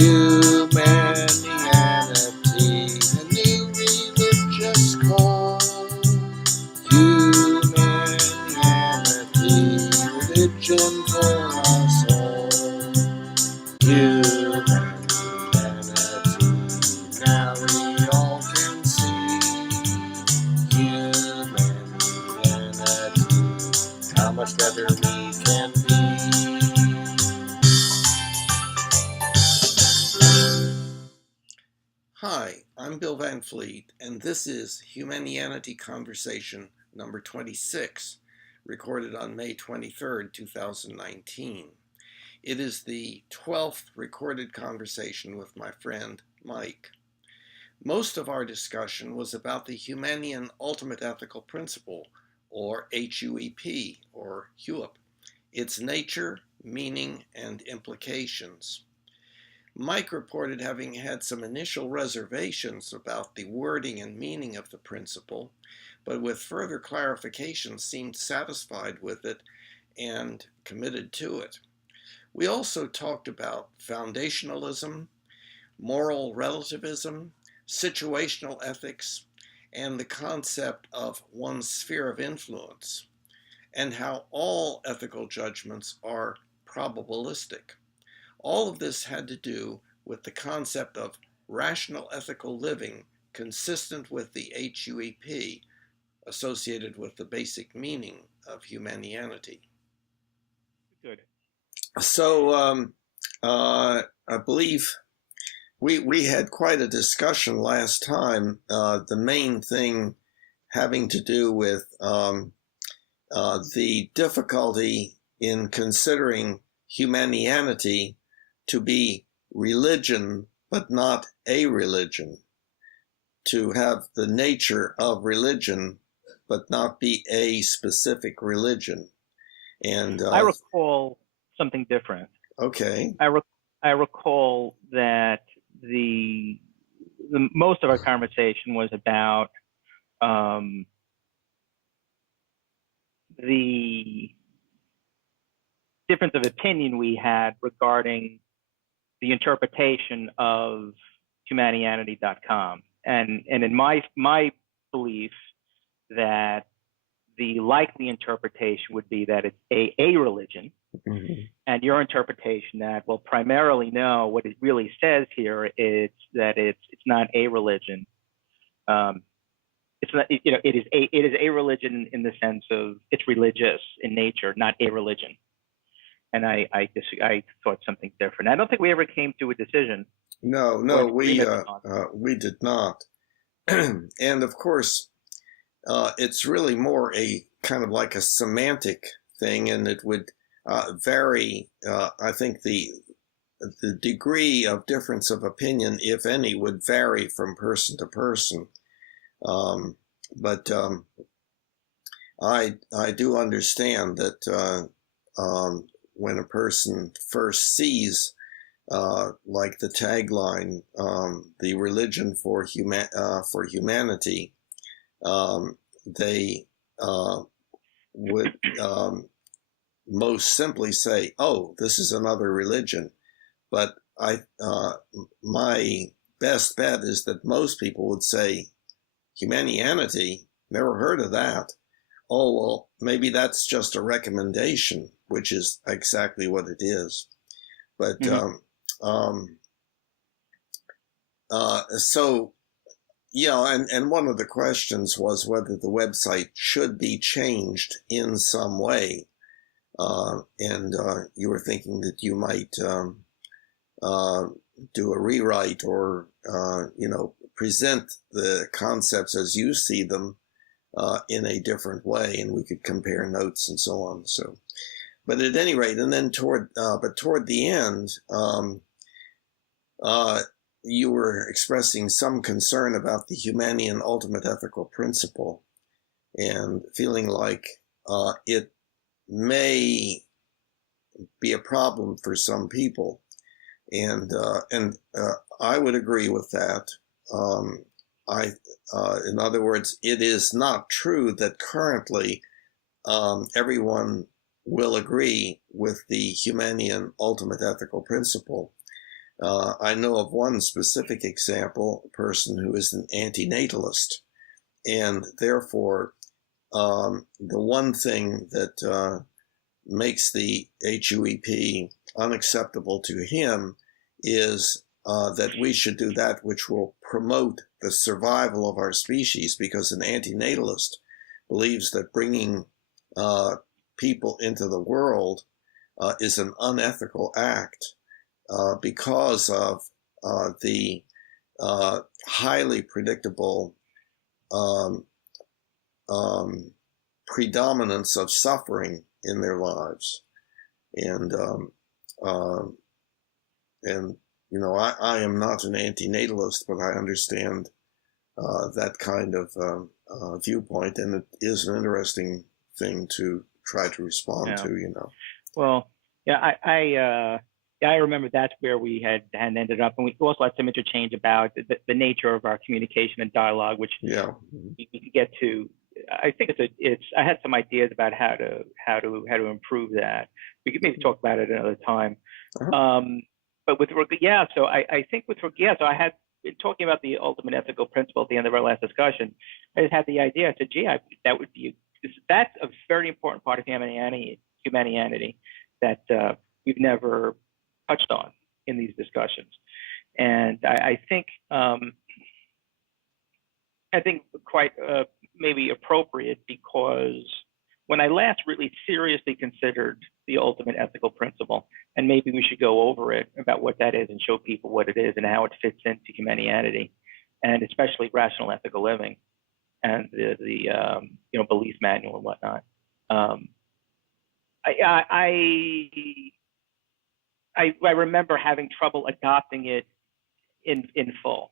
Humanianity, a new religious call. Humanianity, religion for us all. Humanity, now we all can see. Humanity, how much better we can be. Hi, I'm Bill Van Fleet, and this is Humanianity Conversation number 26, recorded on May 23rd, 2019. It is the 12th recorded conversation with my friend Mike. Most of our discussion was about the Humanian Ultimate Ethical Principle, or HUEP, or HUEP, its nature, meaning, and implications. Mike reported having had some initial reservations about the wording and meaning of the principle, but with further clarification seemed satisfied with it and committed to it. We also talked about foundationalism, moral relativism, situational ethics, and the concept of one's sphere of influence, and how all ethical judgments are probabilistic. All of this had to do with the concept of rational ethical living consistent with the HUEP associated with the basic meaning of Humanianity. Good. So I believe we had quite a discussion last time, the main thing having to do with the difficulty in considering Humanianity to be religion, but not a religion, to have the nature of religion, but not be a specific religion. And I recall something different. Okay. I recall that the most of our conversation was about the difference of opinion we had regarding the interpretation of Humanianity.com, and in my belief that the likely interpretation would be that it's a religion, and your interpretation that, well, primarily no, what it really says here is that it's not a religion. It's not, it is a religion in the sense of it's religious in nature, not a religion. And I thought something different. I don't think we ever came to a decision. No, we did not. And of course, it's really more a kind of like a semantic thing, and it would vary. I think the degree of difference of opinion, if any, would vary from person to person. But I do understand that when a person first sees, like the tagline, the religion for humanity, they would most simply say, "Oh, this is another religion." But my best bet is that most people would say, "Humanianity? Never heard of that." Oh, well, maybe that's just a recommendation, which is exactly what it is. But so, and one of the questions was whether the website should be changed in some way. And you were thinking that you might do a rewrite or, present the concepts as you see them in a different way, and we could compare notes and so on. So, but at any rate, and then toward the end, you were expressing some concern about the Humanian Ultimate Ethical Principle, and feeling like it may be a problem for some people, and I would agree with that. In other words, it is not true that currently everyone will agree with the Humanian Ultimate Ethical Principle. I know of one specific example, a person who is an antinatalist, and therefore the one thing that makes the HUEP unacceptable to him is that we should do that which will promote the survival of our species, because an antinatalist believes that bringing people into the world is an unethical act because of the highly predictable predominance of suffering in their lives. And you know, I am not an antinatalist, but I understand that kind of viewpoint, and it is an interesting thing to try to respond to, you know. Well, yeah, I remember that's where we had ended up, and we also had some interchange about the nature of our communication and dialogue, which we could get to. I think I had some ideas about how to improve that. We could maybe talk about it another time. But with so I think so I had been talking about the ultimate ethical principle at the end of our last discussion. I just had the idea. I said, gee, that's a very important part of humanity that we've never touched on in these discussions. And I think quite maybe appropriate, because when I last really seriously considered the ultimate ethical principle, and maybe we should go over it about what that is and show people what it is and how it fits into humanity, and especially rational ethical living and the belief manual and whatnot. I remember having trouble adopting it in full,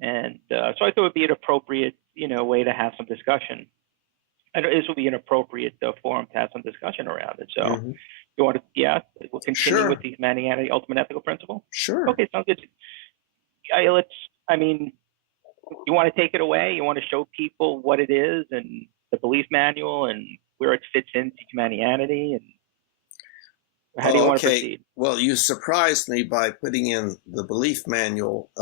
and so I thought it would be an appropriate way to have some discussion. And this will be an appropriate forum to have some discussion around it. So, you want to? We'll continue with the Humanianity Ultimate Ethical Principle. Sure. Okay, sounds good. You want to take it away? You want to show people what it is and the belief manual and where it fits into humanity, and how do you want to proceed? Well, you surprised me by putting in the belief manual.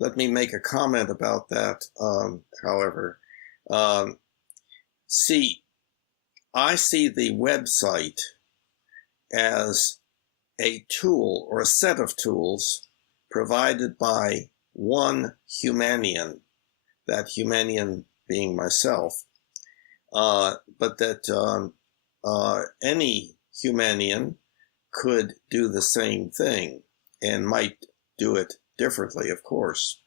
Let me make a comment about that, however. I see the website as a tool or a set of tools provided by one Humanian, that Humanian being myself, but that any Humanian could do the same thing and might do it differently, of course.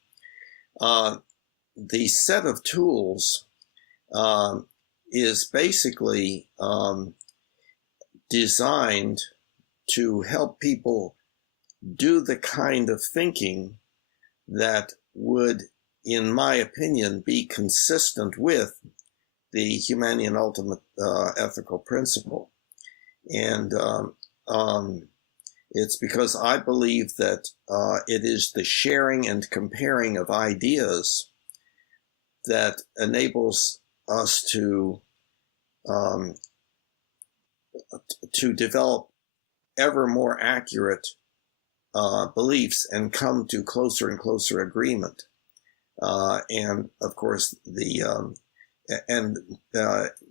The set of tools is basically designed to help people do the kind of thinking that would, in my opinion, be consistent with the Humanian Ultimate Ethical Principle. And it's because I believe that it is the sharing and comparing of ideas that enables us to develop ever more accurate beliefs and come to closer and closer agreement. And of course,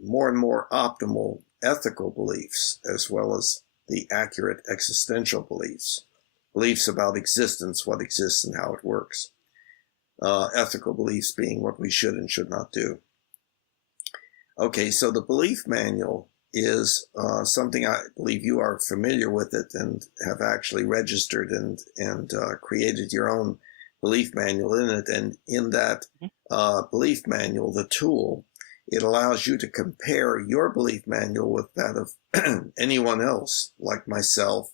more and more optimal ethical beliefs, as well as the accurate existential beliefs about existence, what exists and how it works. Ethical beliefs being what we should and should not do. Okay, so the belief manual is something I believe you are familiar with it and have actually registered and created your own belief manual in it. And in that belief manual, the tool, it allows you to compare your belief manual with that of anyone else, like myself,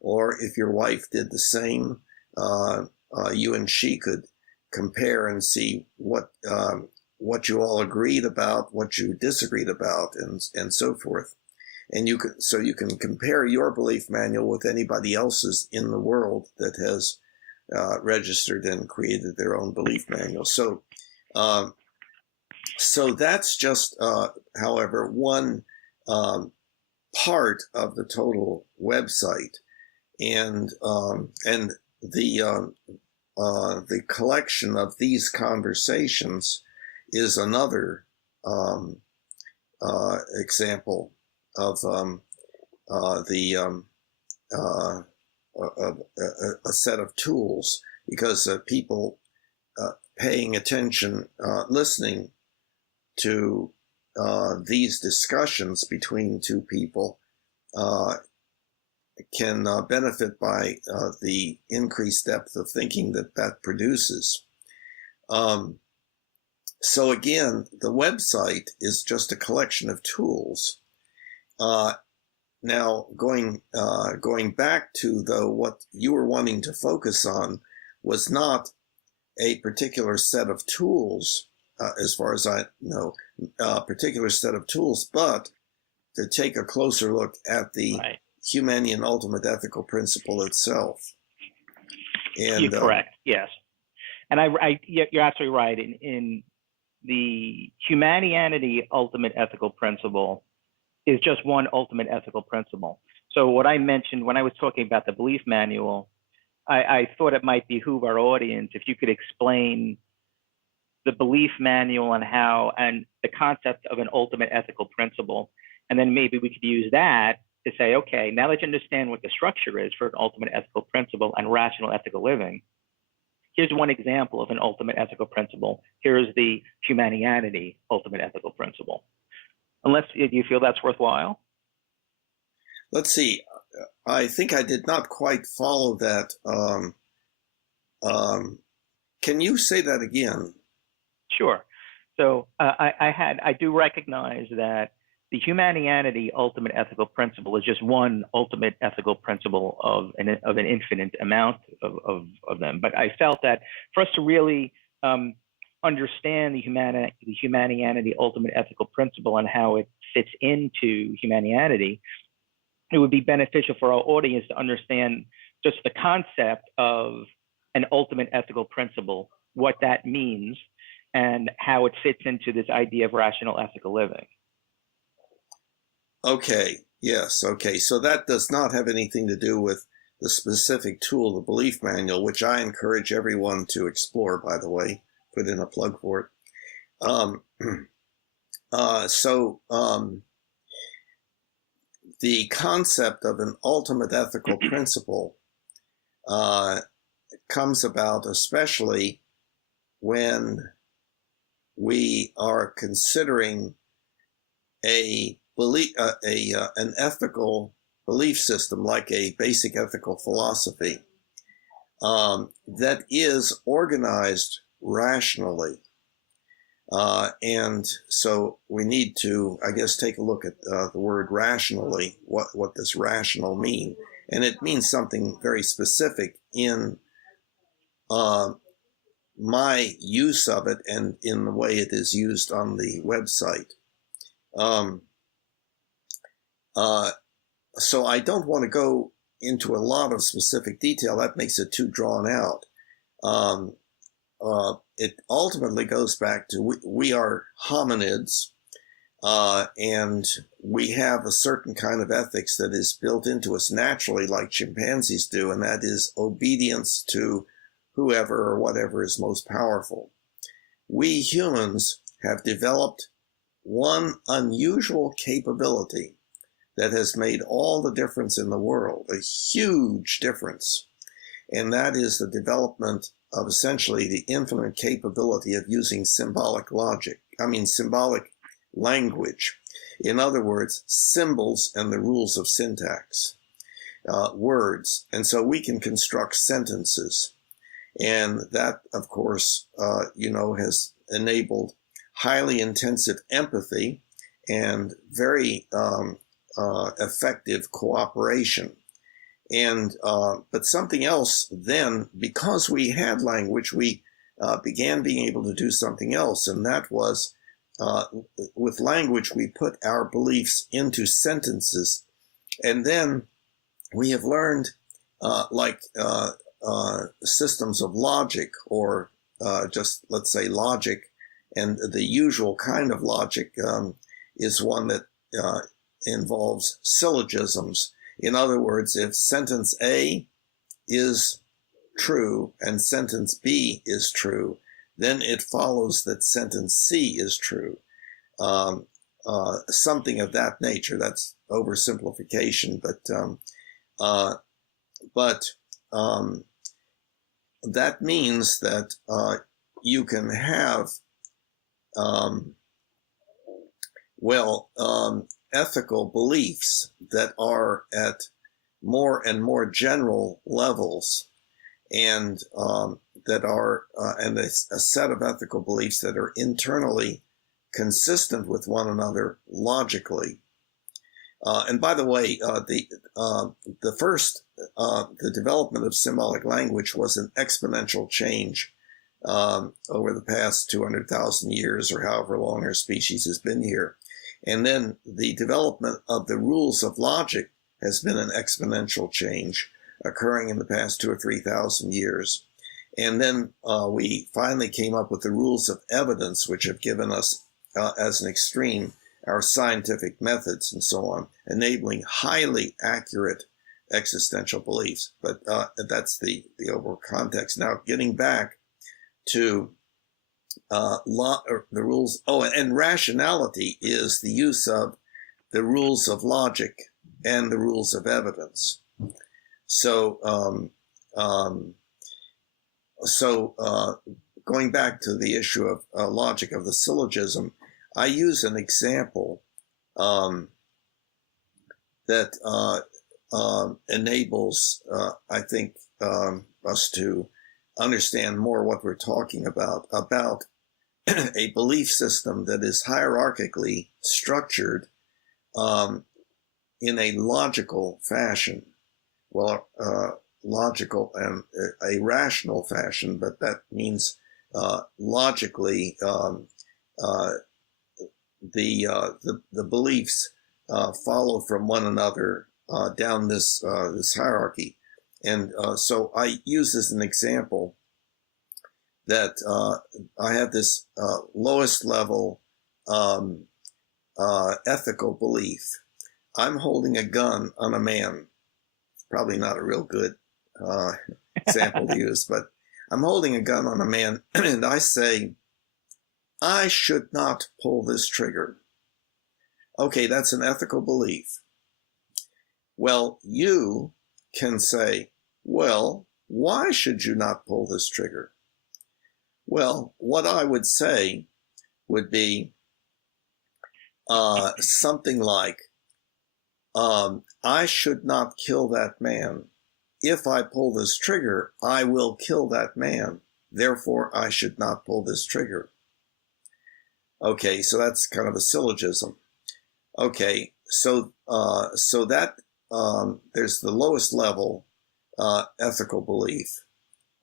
or if your wife did the same, you and she could compare and see what you all agreed about, what you disagreed about, and so forth. And you can compare your belief manual with anybody else's in the world that has registered and created their own belief manual. So that's just, however, one part of the total website. And the collection of these conversations is another example of a set of tools, because people paying attention, listening to these discussions between two people can benefit by the increased depth of thinking that produces. So again, the website is just a collection of tools. Now, going back to what you were wanting to focus on was not a particular set of tools, as far as I know, a particular set of tools, but to take a closer look at the right. Humanian Ultimate Ethical Principle itself. And You're correct. Yes, and you're absolutely right. In the Humanianity Ultimate Ethical Principle is just one ultimate ethical principle. So what I mentioned when I was talking about the belief manual, I thought it might behoove our audience if you could explain the belief manual and the concept of an ultimate ethical principle. And then maybe we could use that to say, okay, now that you understand what the structure is for an ultimate ethical principle and rational ethical living, here's one example of an ultimate ethical principle. Here's the Humanianity Ultimate Ethical Principle. Unless you feel that's worthwhile? Let's see. I think I did not quite follow that. Can you say that again? Sure. So I do recognize that the Humanianity Ultimate Ethical Principle is just one ultimate ethical principle of an infinite amount of them. But I felt that for us to really understand the Humanianity Ultimate Ethical Principle and how it fits into humanity, it would be beneficial for our audience to understand just the concept of an ultimate ethical principle, what that means, and how it fits into this idea of rational ethical living. Okay, yes, okay. So that does not have anything to do with the specific tool, the belief manual, which I encourage everyone to explore, by the way. Put in a plug for it. The concept of an ultimate ethical principle comes about especially when we are considering an ethical belief system, like a basic ethical philosophy, that is organized rationally. And so we need to, I guess, take a look at the word rationally. What does rational mean? And it means something very specific in my use of it and in the way it is used on the website. So I don't want to go into a lot of specific detail. That makes it too drawn out. It ultimately goes back to we are hominids, and we have a certain kind of ethics that is built into us naturally, like chimpanzees do, and that is obedience to whoever or whatever is most powerful. We humans have developed one unusual capability that has made all the difference in the world, a huge difference, and that is the development of essentially the infinite capability of using symbolic language. In other words, symbols and the rules of syntax, words. And so we can construct sentences. And that, of course, has enabled highly intensive empathy and very effective cooperation. And but something else then, because we had language, we began being able to do something else, and that was with language we put our beliefs into sentences, and then we have learned systems of logic, or just let's say logic, and the usual kind of logic is one that involves syllogisms. In other words, if sentence A is true and sentence B is true, then it follows that sentence C is true. Something of that nature. That's oversimplification, but that means that you can have ethical beliefs that are at more and more general levels, and that are and a set of ethical beliefs that are internally consistent with one another logically. And by the way, the development of symbolic language was an exponential change over the past 200,000 years, or however long our species has been here. And then the development of the rules of logic has been an exponential change occurring in the past 2,000 or 3,000 years. And then we finally came up with the rules of evidence, which have given us, as an extreme, our scientific methods and so on, enabling highly accurate existential beliefs. But that's the overall context. Now, getting back to the rules. Oh, and rationality is the use of the rules of logic and the rules of evidence. So, going back to the issue of logic of the syllogism, I use an example that enables, I think, us to understand more what we're talking about a belief system that is hierarchically structured in a logical fashion. Well, logical and a rational fashion, but that means logically the beliefs follow from one another down this hierarchy. And so I use as an example that I have this lowest level ethical belief. I'm holding a gun on a man. It's probably not a real good example to use, but I'm holding a gun on a man and I say, I should not pull this trigger. Okay, that's an ethical belief. Well, you can say, well, why should you not pull this trigger? Well, what I would say would be something like, I should not kill that man. If I pull this trigger, I will kill that man. Therefore, I should not pull this trigger. Okay, so that's kind of a syllogism. Okay, so that there's the lowest level ethical belief.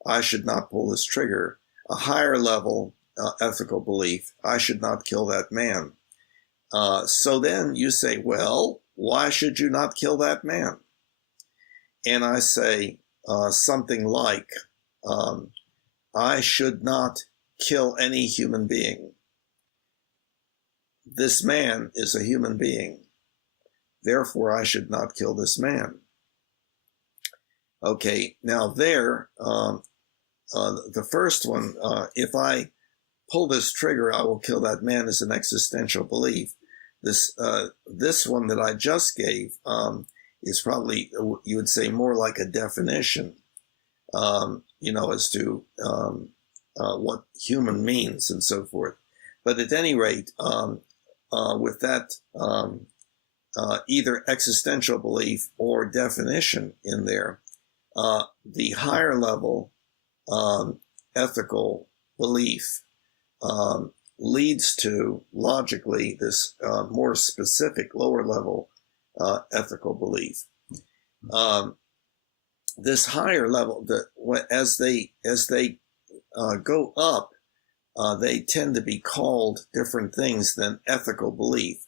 I should not pull this trigger. A higher level ethical belief. I should not kill that man. So then you say, well, why should you not kill that man? And I say something like, I should not kill any human being. This man is a human being. Therefore, I should not kill this man. Okay, now there, the first one, if I pull this trigger, I will kill that man, is an existential belief. This one that I just gave is probably, you would say, more like a definition, as to what human means and so forth. But at any rate, with that either existential belief or definition in there, the higher level ethical belief leads to, logically, this more specific lower level ethical belief. This higher level, as they go up, they tend to be called different things than ethical belief.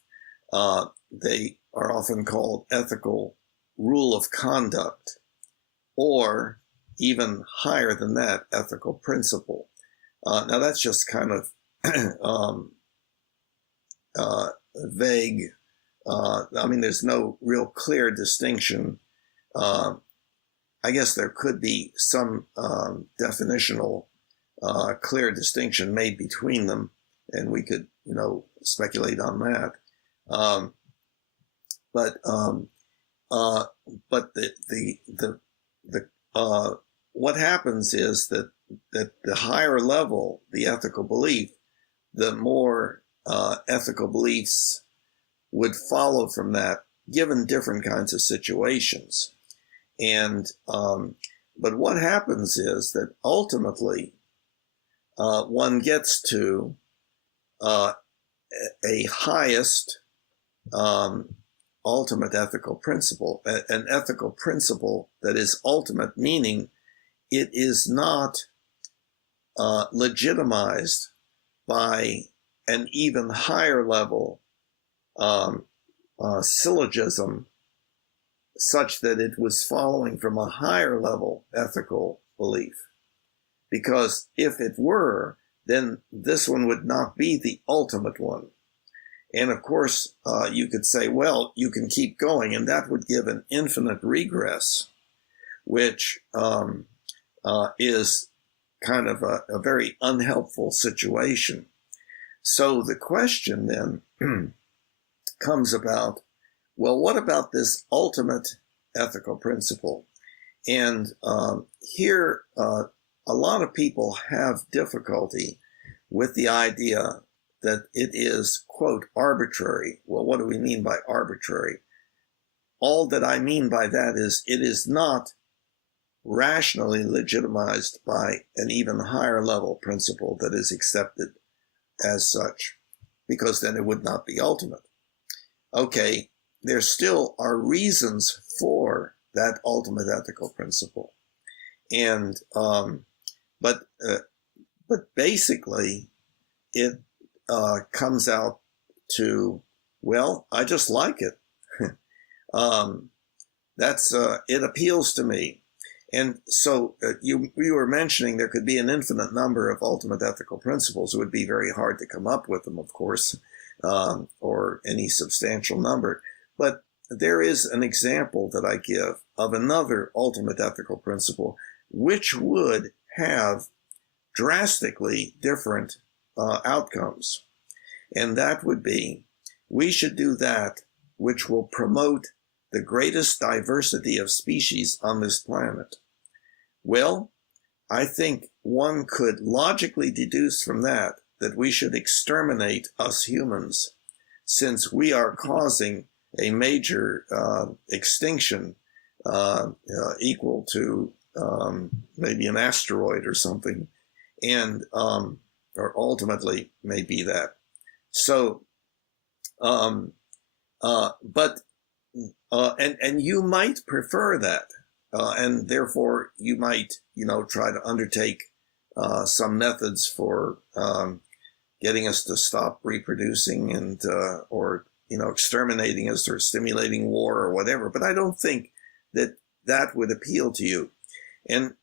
They are often called ethical rule of conduct, or even higher than that, ethical principle. Now that's just kind of vague. There's no real clear distinction. I guess there could be some definitional clear distinction made between them, and we could, speculate on that. But what happens is that the higher level the ethical belief, the more ethical beliefs would follow from that, given different kinds of situations. And but what happens is that ultimately one gets to a highest ultimate ethical principle, an ethical principle that is ultimate, meaning it is not legitimized by an even higher level syllogism, such that it was following from a higher level ethical belief. Because if it were, then this one would not be the ultimate one. And of course, you could say, well, you can keep going, and that would give an infinite regress, which is kind of a very unhelpful situation. So the question then comes about, well, what about this ultimate ethical principle? And here, a lot of people have difficulty with the idea that it is, quote, arbitrary. Well, what do we mean by arbitrary? All that I mean by that is it is not rationally legitimized by an even higher level principle that is accepted as such, because then it would not be ultimate. Okay, there still are reasons for that ultimate ethical principle. And, but basically it comes out to, well, I just like it. It appeals to me. And so you were mentioning there could be an infinite number of ultimate ethical principles. It would be very hard to come up with them, of course, or any substantial number. But there is an example that I give of another ultimate ethical principle, which would have drastically different outcomes. And that would be, we should do that which will promote the greatest diversity of species on this planet. Well, I think one could logically deduce from that we should exterminate us humans, since we are causing a major extinction equal to maybe an asteroid or something, and or ultimately may be that. So, and you might prefer that, and therefore you might, try to undertake some methods for getting us to stop reproducing and or exterminating us or stimulating war or whatever. But I don't think that would appeal to you. And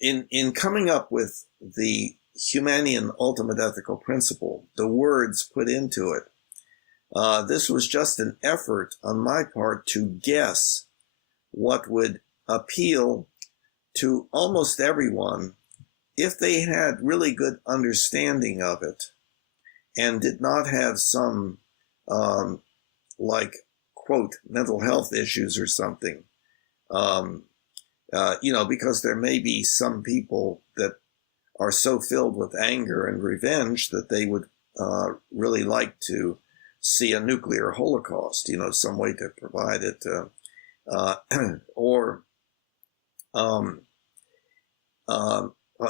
in coming up with the Humanian Ultimate Ethical Principle, the words put into it, this was just an effort on my part to guess what would appeal to almost everyone if they had really good understanding of it and did not have some, like, quote, mental health issues or something. Because there may be some people that are so filled with anger and revenge that they would really like to see a nuclear holocaust, some way to provide it,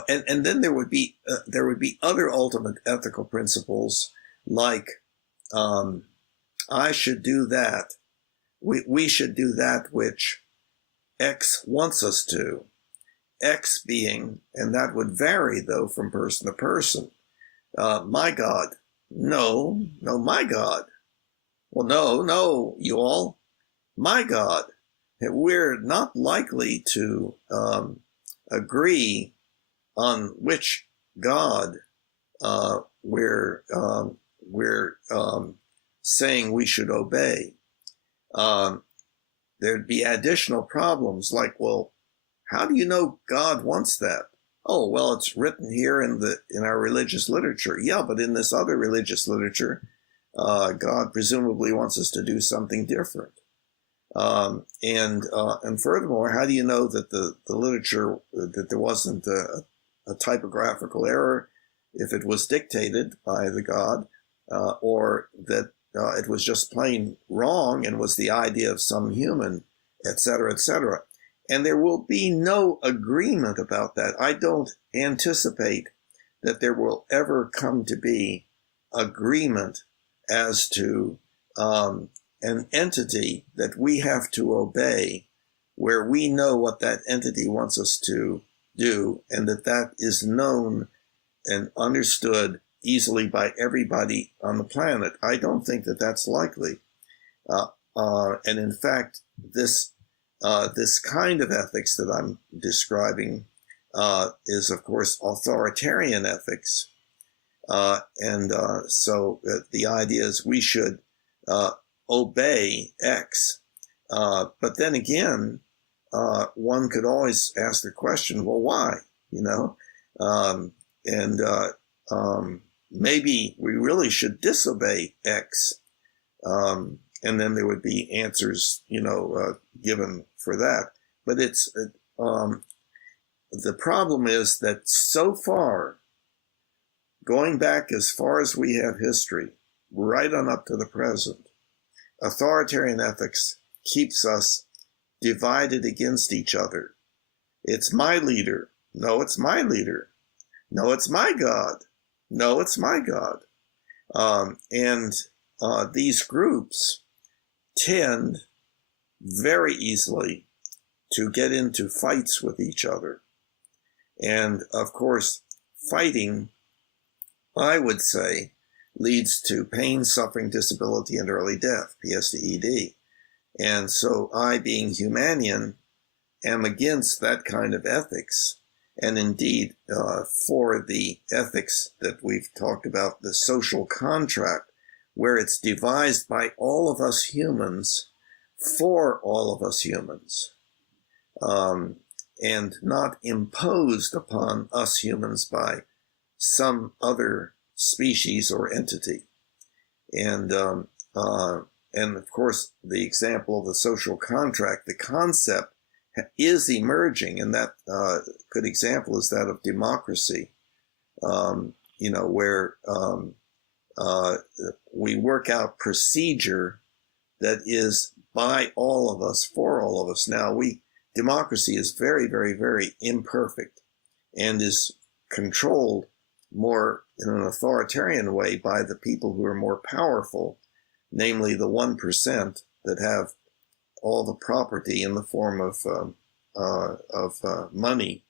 and then there would be other ultimate ethical principles, like I should do that, we should do that which X wants us to. X being, and that would vary though from person to person. My God. No, my God. Well, no, you all. My God. We're not likely to agree on which God we're saying we should obey. There'd be additional problems like, well, how do you know God wants that? Oh, well, it's written here in our religious literature. Yeah, but in this other religious literature, God presumably wants us to do something different. And furthermore, how do you know that the literature, that there wasn't a typographical error if it was dictated by the God, or that it was just plain wrong and was the idea of some human, etc., etc.? And there will be no agreement about that. I don't anticipate that there will ever come to be agreement as to an entity that we have to obey, where we know what that entity wants us to do, and that is known and understood easily by everybody on the planet. I don't think that that's likely. And in fact, this kind of ethics that I'm describing is, of course, authoritarian ethics. So the idea is we should obey X. But then again, one could always ask the question, well, why? Maybe we really should disobey X. And then there would be answers, given for that. But the problem is that so far, going back as far as we have history, right on up to the present, authoritarian ethics keeps us divided against each other. It's my leader. No, it's my leader. No, it's my God. No, it's my God. These groups tend very easily to get into fights with each other. And of course, fighting, I would say, leads to pain, suffering, disability, and early death, PSDED. And so I, being Humanian, am against that kind of ethics. And indeed, for the ethics that we've talked about, the social contract, where it's devised by all of us humans for all of us humans, and not imposed upon us humans by some other species or entity. And of course, the example of the social contract, the concept is emerging, and that good example is that of democracy, where we work out procedure that is by all of us, for all of us. Now, democracy is very, very, very imperfect and is controlled more in an authoritarian way by the people who are more powerful, namely the 1% that have all the property in the form of money,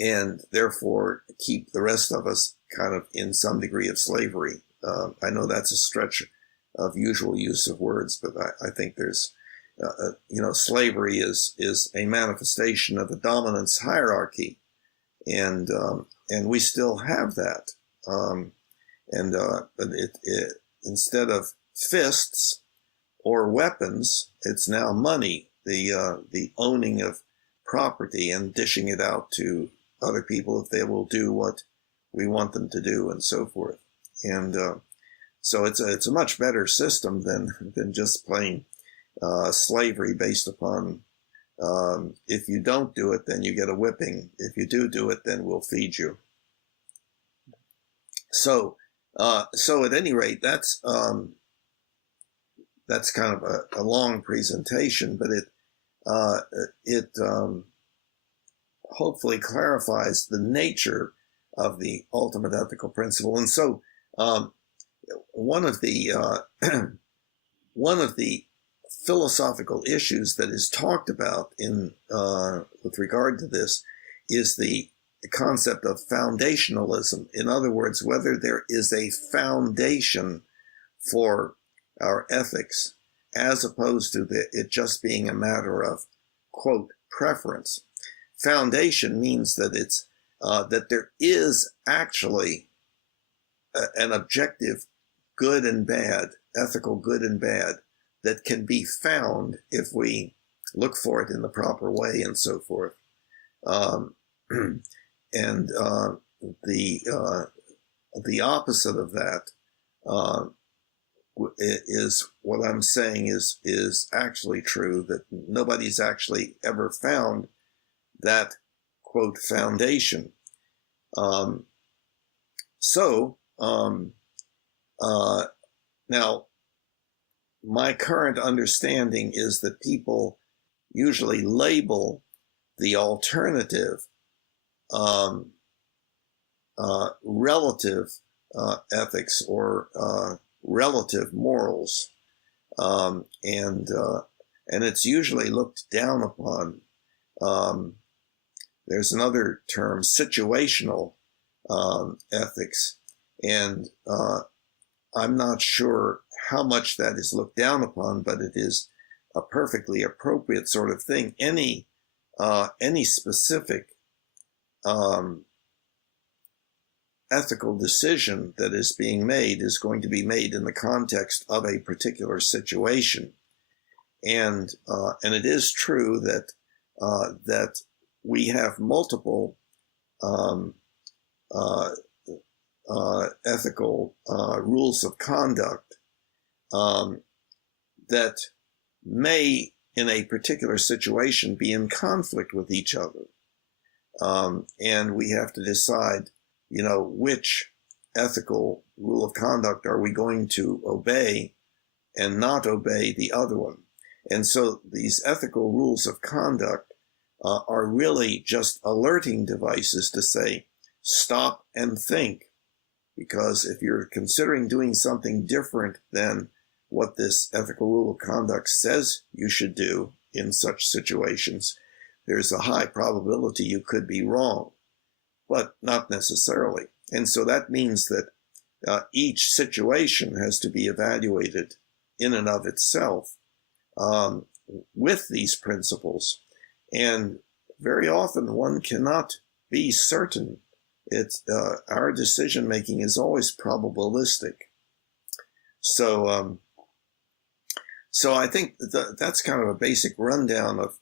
and therefore keep the rest of us kind of in some degree of slavery. I know that's a stretch of usual use of words, but I think there's, slavery is a manifestation of a dominance hierarchy, and we still have that. But instead of fists or weapons, it's now money, the owning of property and dishing it out to other people if they will do what we want them to do, and so forth. And so it's a much better system than just plain slavery based upon if you don't do it, then you get a whipping. If you do it, then we'll feed you. So at any rate, that's kind of a long presentation, but it hopefully clarifies the nature of the ultimate ethical principle. And so one of the philosophical issues that is talked about with regard to this is the concept of foundationalism. In other words, whether there is a foundation for our ethics, as opposed to it just being a matter of, quote, preference. Foundation means that it's that there is actually an objective good and bad, ethical good and bad, that can be found if we look for it in the proper way and so forth. And the opposite of that is what I'm saying is actually true, that nobody's actually ever found that, quote, foundation. Now, my current understanding is that people usually label the alternative relative ethics or relative morals, and it's usually looked down upon. There's another term, situational ethics, and I'm not sure how much that is looked down upon, but it is a perfectly appropriate sort of thing. Any specific ethical decision that is being made is going to be made in the context of a particular situation, and it is true that that we have multiple ethical rules of conduct that may, in a particular situation, be in conflict with each other, and we have to decide, which ethical rule of conduct are we going to obey and not obey the other one. And so these ethical rules of conduct are really just alerting devices to say, stop and think. Because if you're considering doing something different than what this ethical rule of conduct says you should do in such situations, there's a high probability you could be wrong, but not necessarily. And so that means that each situation has to be evaluated in and of itself with these principles. And very often one cannot be certain. Our decision making is always probabilistic. So I think that's kind of a basic rundown of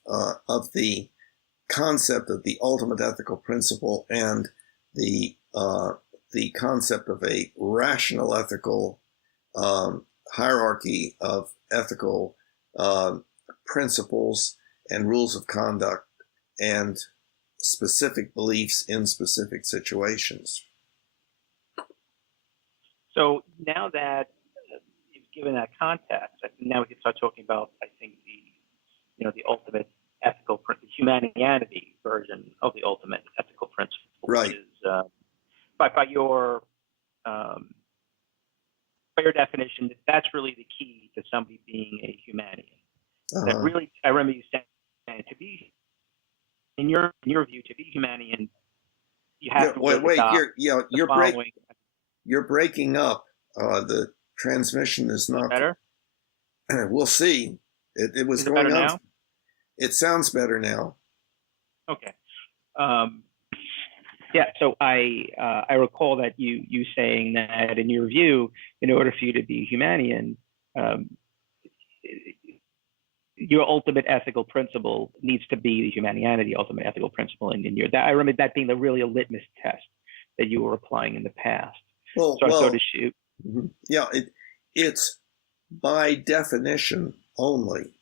the concept of the ultimate ethical principle and the concept of a rational ethical hierarchy of ethical principles and rules of conduct and specific beliefs in specific situations. So now that you've given that context, I think now we can start talking about, I think, the ultimate ethical, Humanianity version of the ultimate ethical principle. Right. Which is, by your definition, that's really the key to somebody being a Humanian. That really, I remember you saying, to be, in your view, to be Humanian, you have to wait, following. You're breaking up. The transmission is not better. We'll see. It was going on. Now? It sounds better now. Okay. Yeah. So I recall that you saying that in your view, in order for you to be Humanian, your ultimate ethical principle needs to be the Humanianity ultimate ethical principle. And I remember that being really a litmus test that you were applying in the past. Well, so I sort of shoot. Yeah, it's by definition only.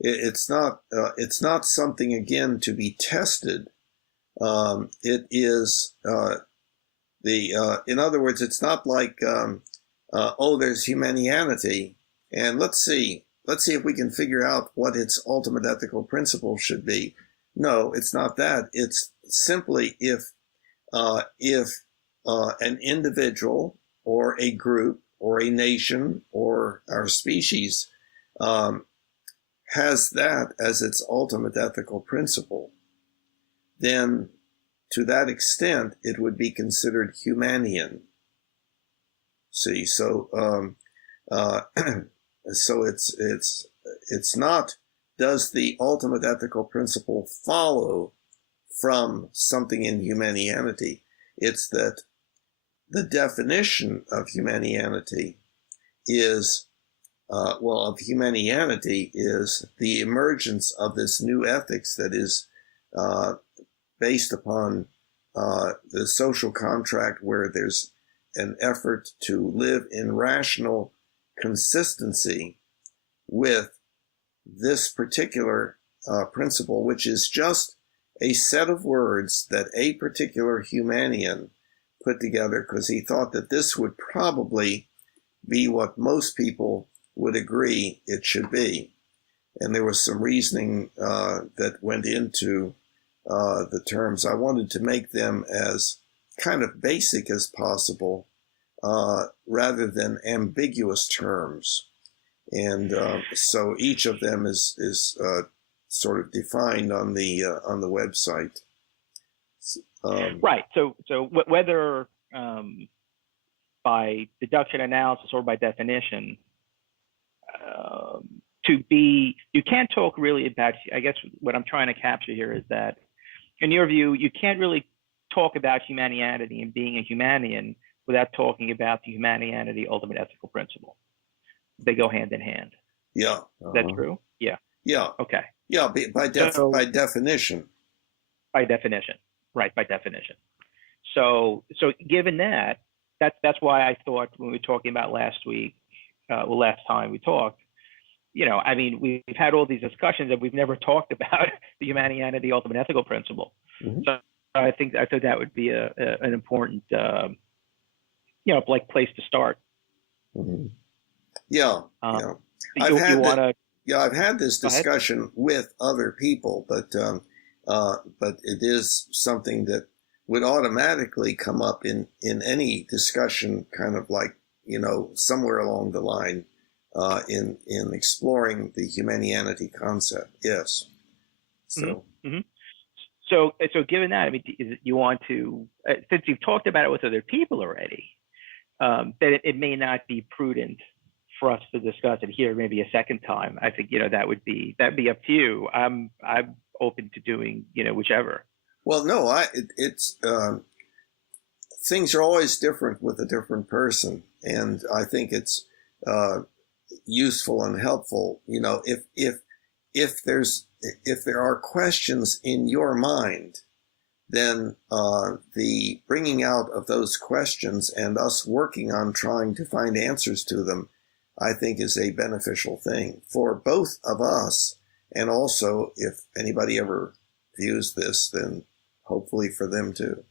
It's not something, again, to be tested. It is in other words, it's not like there's Humanianity, and let's see if we can figure out what its ultimate ethical principle should be. No, it's not that. It's simply if an individual or a group or a nation or our species has that as its ultimate ethical principle, then to that extent it would be considered Humanian. See, so so it's not, does the ultimate ethical principle follow from something in Humanianity? It's that the definition of Humanianity is of Humanianity is the emergence of this new ethics that is based upon the social contract, where there's an effort to live in rational consistency with this particular principle, which is just a set of words that a particular Humanian put together because he thought that this would probably be what most people would agree it should be. And there was some reasoning that went into the terms. I wanted to make them as kind of basic as possible rather than ambiguous terms. And so each of them is sort of defined on the website. Right. So whether by deduction analysis or by definition, you can't talk really about, I guess what I'm trying to capture here is that, in your view, you can't really talk about Humanianity and being a Humanian without talking about the Humanianity Ultimate Ethical Principle. They go hand in hand. Yeah. Is that true? Yeah. Yeah. Okay. Yeah, by definition. By definition. Right, by definition. So given that, that's why I thought when we were talking about last time we talked, I mean, we've had all these discussions and we've never talked about the Humanianity Ultimate Ethical Principle. Mm-hmm. So I think that would be an important, place to start. Mm-hmm. Yeah. Yeah. I've had this discussion with other people, but it is something that would automatically come up in any discussion, kind of like, somewhere along the line in exploring the Humanianity concept. Yes. So. Mm-hmm. So given that, I mean, you want to, since you've talked about it with other people already, that it may not be prudent for us to discuss it here maybe a second time. I think that'd be up to you. I'm open to doing whichever. Well, no, it's things are always different with a different person, and I think it's useful and helpful. If there are questions in your mind, then the bringing out of those questions and us working on trying to find answers to them, I think, is a beneficial thing for both of us, and also if anybody ever views this, then hopefully for them too.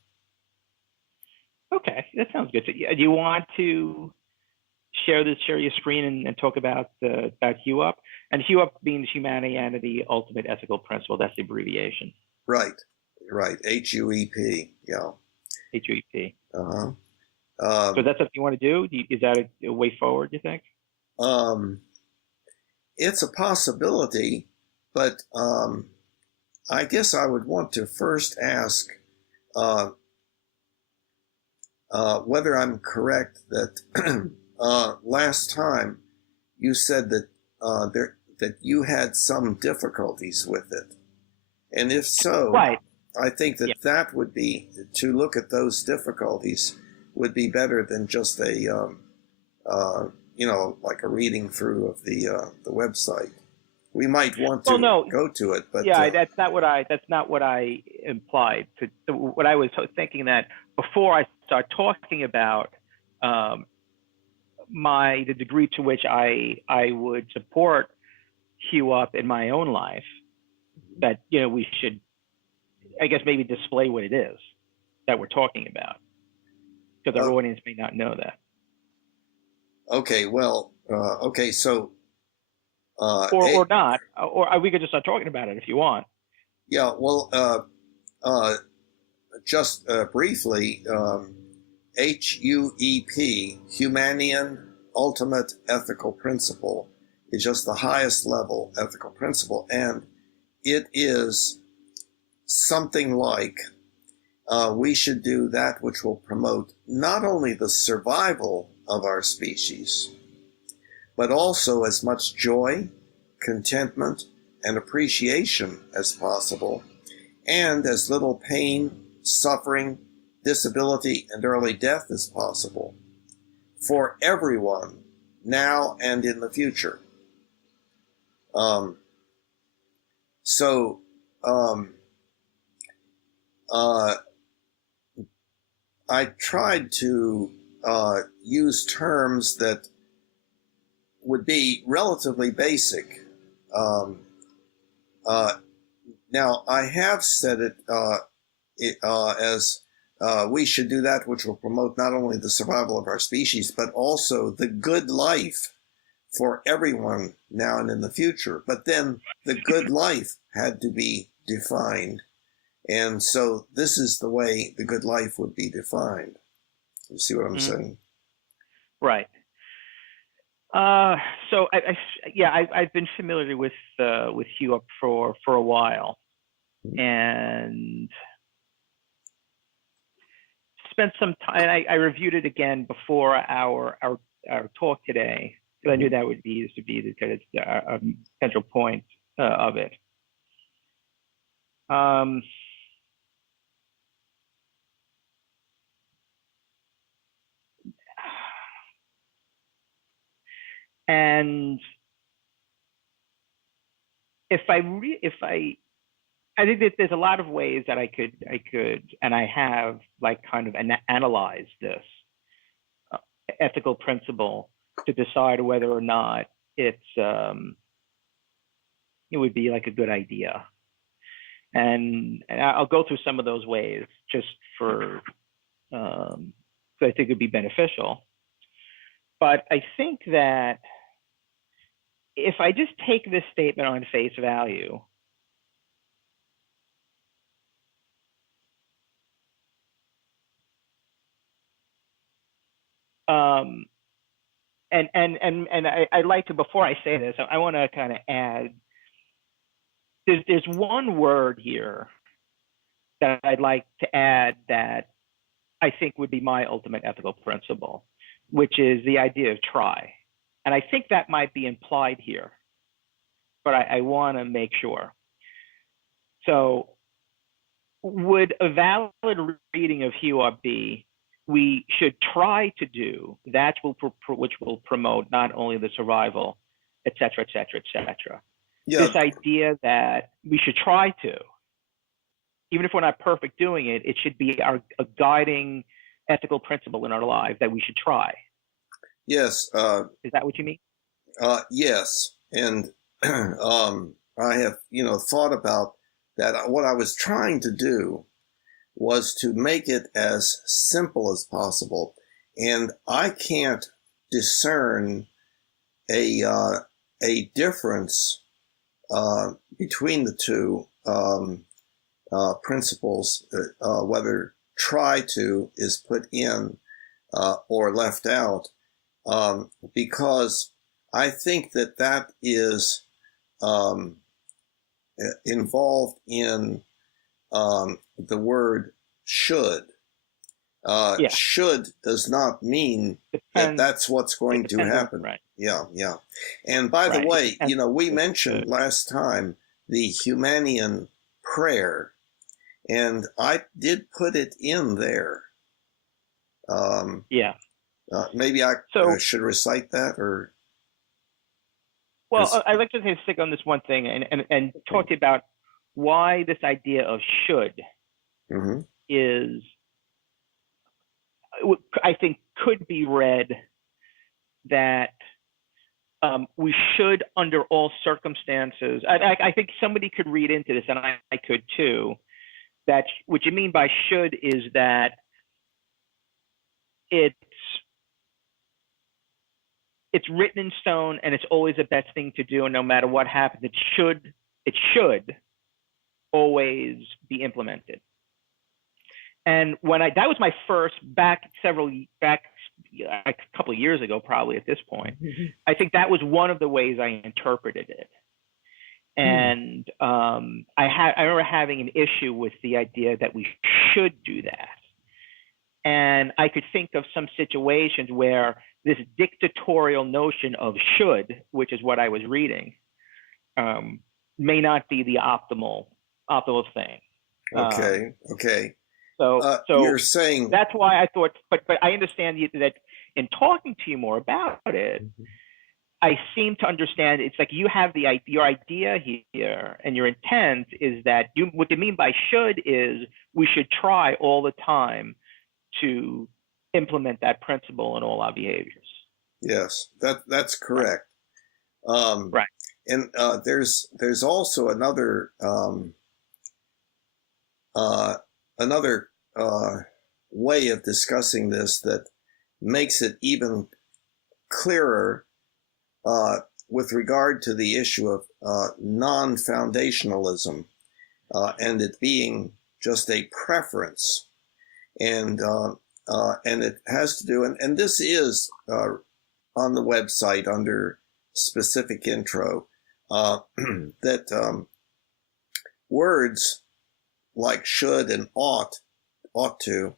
Okay, that sounds good. So, do you want to share your screen and talk about HUEP? And HUEP means Humanianity Ultimate Ethical Principle. That's the abbreviation. Right. HUEP. Yeah. HUEP. Uh-huh. So that's something you want to do? Is that a way forward, you think? It's a possibility, but I guess I would want to first ask whether I'm correct that last time you said that that you had some difficulties with it, and if so, right. I think that that would be, to look at those difficulties would be better than just a like a reading through of the website. We might want to go to it, but that's not what I implied. What I was thinking, that before I start talking about the degree to which I would support HUEP in my own life, that we should, I guess, maybe display what it is that we're talking about, because our audience may not know that. Okay, well, so or not, or we could just start talking about it if you want. Yeah, well, just briefly, HUEP, Humanian Ultimate Ethical Principle, is just the highest level ethical principle, and it is something like we should do that which will promote not only the survival of our species, but also as much joy, contentment, and appreciation as possible, and as little pain, suffering, disability, and early death as possible for everyone, now and in the future. Um, so I tried to use terms that would be relatively basic. Now, I have said it as we should do that which will promote not only the survival of our species, but also the good life for everyone now and in the future. But then the good life had to be defined. And so this is the way the good life would be defined. You see what I'm saying? Right. So I've been familiar with HUEP for a while, and spent some time. I reviewed it again before our talk today, because I knew that would be the kind of central point of it. And I think that there's a lot of ways that I could, and I have like kind of analyzed this ethical principle to decide whether or not it would be like a good idea. And I'll go through some of those ways just for, so I think it'd be beneficial. But I think that if I just take this statement on face value, and I'd like to, before I say this, I want to kind of add, there's one word here that I'd like to add that I think would be my ultimate ethical principle, which is the idea of try. And I think that might be implied here, but I want to make sure. So would a valid reading of HUEP be, we should try to do that which will promote not only the survival, et cetera, et cetera, et cetera. Yeah. This idea that we should try to, even if we're not perfect doing it, it should be a guiding ethical principle in our lives that we should try. Yes. Is that what you mean? Yes. And I have, thought about that. What I was trying to do was to make it as simple as possible. And I can't discern a difference between the two principles, whether try to is put in or left out, because I think that is involved in the word should. Should does not mean that that's what's going to happen. Right. Yeah. And by the way, we mentioned last time the Humanian prayer, and I did put it in there. Maybe I should recite that, or. Well, I'd like to stick on this one thing and talk about why this idea of should is, I think, could be read that we should, under all circumstances, I think somebody could read into this, and I could too, that what you mean by should is that it's written in stone and it's always the best thing to do, and no matter what happens, it should always be implemented. And when that was my first, back a couple of years ago, probably at this point, I think that was one of the ways I interpreted it. And I remember having an issue with the idea that we should do that. And I could think of some situations where this dictatorial notion of should, which is what I was reading, may not be the optimal thing. Okay. So you're saying that's why I thought, but I understand that in talking to you more about it, I seem to understand it's like you have your idea here, and your intent is that what you mean by should is we should try all the time to implement that principle in all our behaviors. Yes, that's correct. Right. And there's also another way of discussing this that makes it even clearer with regard to the issue of non-foundationalism and it being just a preference, and it has to do, and this is on the website under specific intro, that words like should and ought to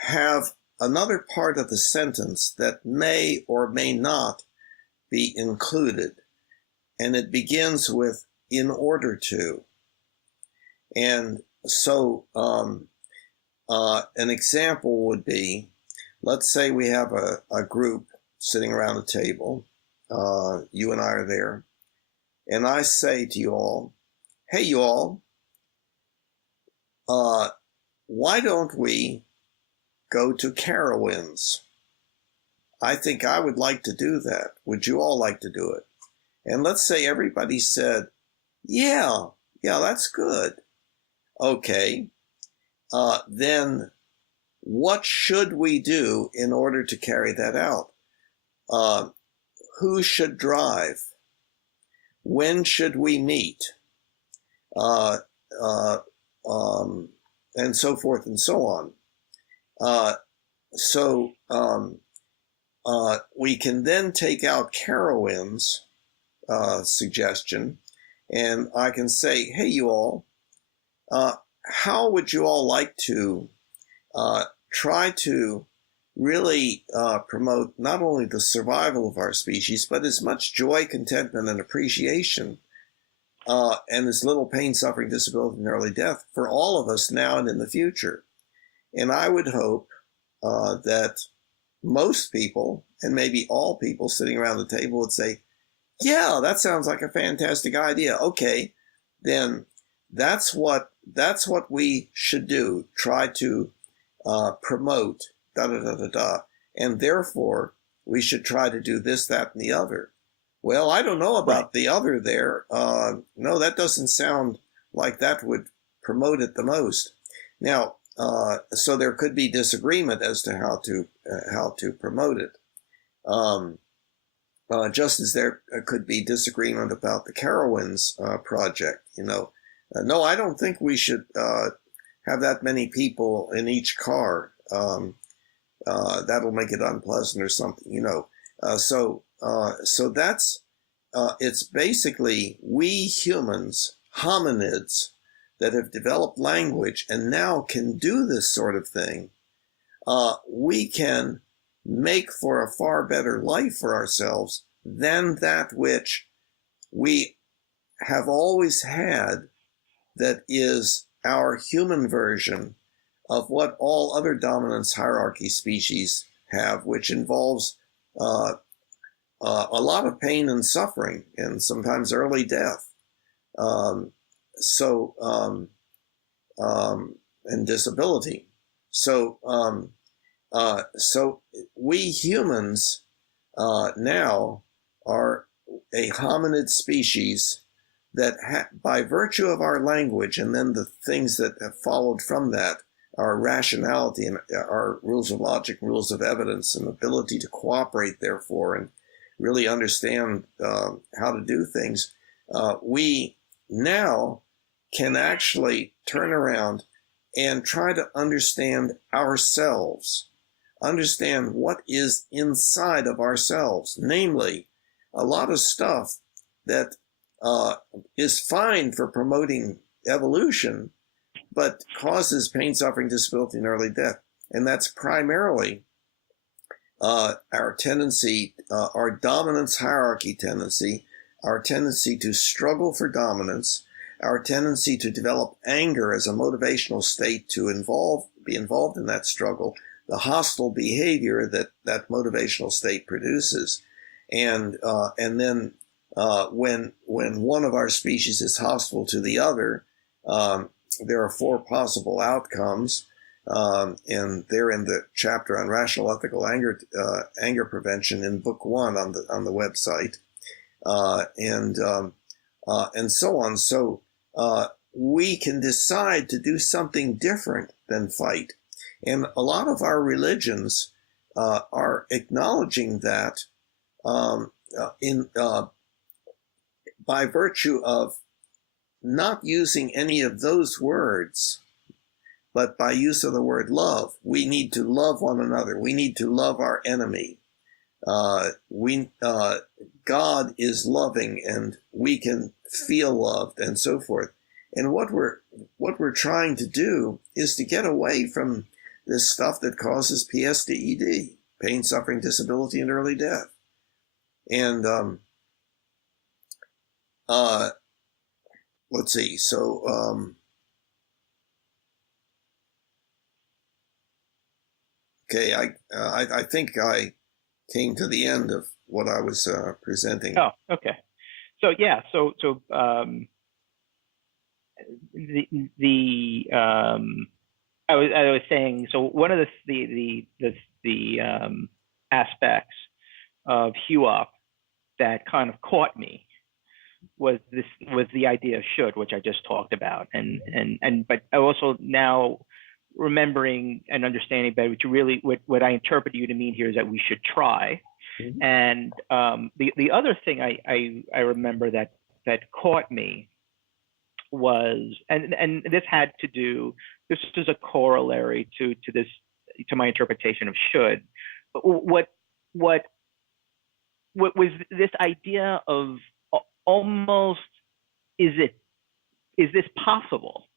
have another part of the sentence that may or may not be included, and it begins with in order to. And so an example would be, let's say we have a group sitting around a table, you and I are there, and I say to you all, hey, you all, why don't we go to Carowinds? I think I would like to do that. Would you all like to do it? And let's say everybody said, yeah, that's good. Okay, then what should we do in order to carry that out? Who should drive? When should we meet? And so forth and so on. So we can then take out Carowinds' suggestion, and I can say, hey, you all, how would you all like to try to really promote not only the survival of our species, but as much joy, contentment, and appreciation, and as little pain, suffering, disability, and early death for all of us now and in the future? And I would hope that most people, and maybe all people sitting around the table, would say, yeah, that sounds like a fantastic idea. Okay, then that's what we should do. Try to promote and therefore we should try to do this, that, and the other. Well, I don't know about the other there. No, that doesn't sound like that would promote it the most. Now, so there could be disagreement as to how to promote it. Just as there could be disagreement about the Carowinds project. No, I don't think we should have that many people in each car. That'll make it unpleasant or something. So that's it's basically we humans, hominids, that have developed language and now can do this sort of thing. We can make for a far better life for ourselves than that which we have always had, that is our human version of what all other dominance hierarchy species have, which involves a lot of pain and suffering and sometimes early death. And disability. So we humans now are a hominid species that by virtue of our language and then the things that have followed from that, our rationality and our rules of logic, rules of evidence, and ability to cooperate, therefore, and really understand how to do things, we now can actually turn around and try to understand ourselves, understand what is inside of ourselves, namely a lot of stuff that is fine for promoting evolution, but causes pain, suffering, disability, and early death. And that's primarily our tendency, our dominance hierarchy tendency, our tendency to struggle for dominance, our tendency to develop anger as a motivational state to be involved in that struggle, hostile behavior that motivational state produces. And then when one of our species is hostile to the other, there are four possible outcomes, and they're in the chapter on rational ethical anger prevention in book 1 on the website, and so on. So we can decide to do something different than fight, and a lot of our religions are acknowledging that by virtue of not using any of those words, but by use of the word love. We need to love one another. We need to love our enemy. God is loving, and we can feel loved, and so forth. And what we're trying to do is to get away from this stuff that causes PSDED, pain, suffering, disability, and early death. And let's see. So okay, I think I came to the end of what I was presenting. Oh, okay. So yeah, so I was saying, so one of the aspects of HUEP that kind of caught me was the idea of should, which I just talked about, but I also now remembering and understanding better what I interpret you to mean here is that we should try. Mm-hmm. And the other thing I remember that caught me was, and this had to do, this is a corollary to my interpretation of should, but what was this idea of almost, is this possible?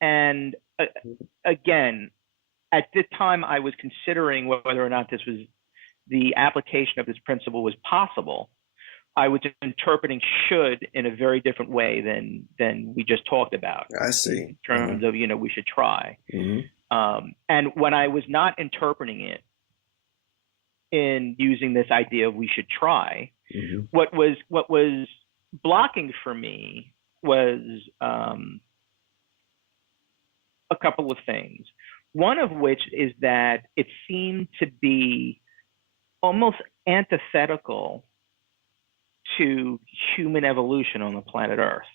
And again, at the time I was considering whether or not the application of this principle was possible. I was interpreting should in a very different way than we just talked about. I see. In terms of, we should try. Mm-hmm. And when I was not interpreting it in using this idea of we should try, mm-hmm. what was blocking for me was a couple of things. One of which is that it seemed to be almost antithetical to human evolution on the planet Earth.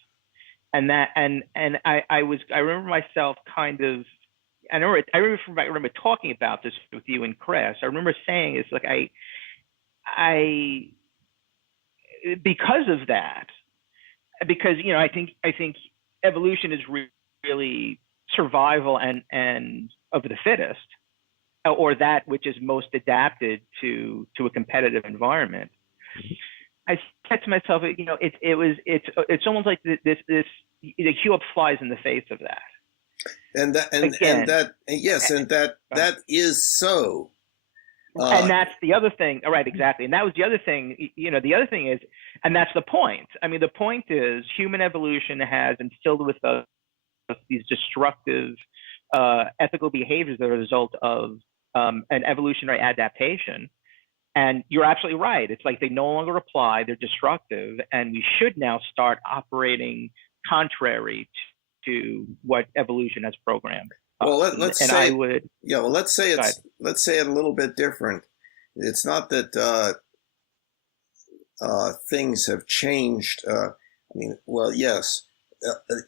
And I remember myself kind of, I remember talking about this with you in class. I remember saying it's like I because of that, because I think evolution is really survival and of the fittest, or that which is most adapted to a competitive environment. I said to myself, it's almost like this HUEP flies in the face of that. And that is so. And that's the other thing. All right, exactly. And that was the other thing. The other thing is, and that's the point. I mean, the point is human evolution has instilled with us these destructive ethical behaviors that are a result of an evolutionary adaptation. And you're absolutely right. It's like they no longer apply, they're destructive, and we should now start operating contrary to what evolution has programmed. Well, let's say it a little bit different. It's not that things have changed. Yes,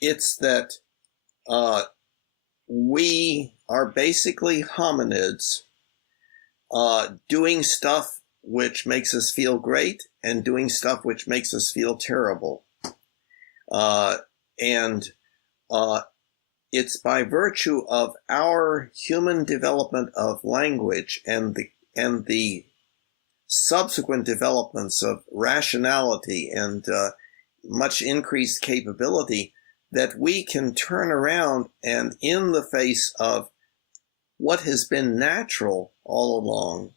it's that we are basically hominids doing stuff which makes us feel great and doing stuff which makes us feel terrible. It's by virtue of our human development of language and the subsequent developments of rationality and much increased capability that we can turn around and, in the face of what has been natural all along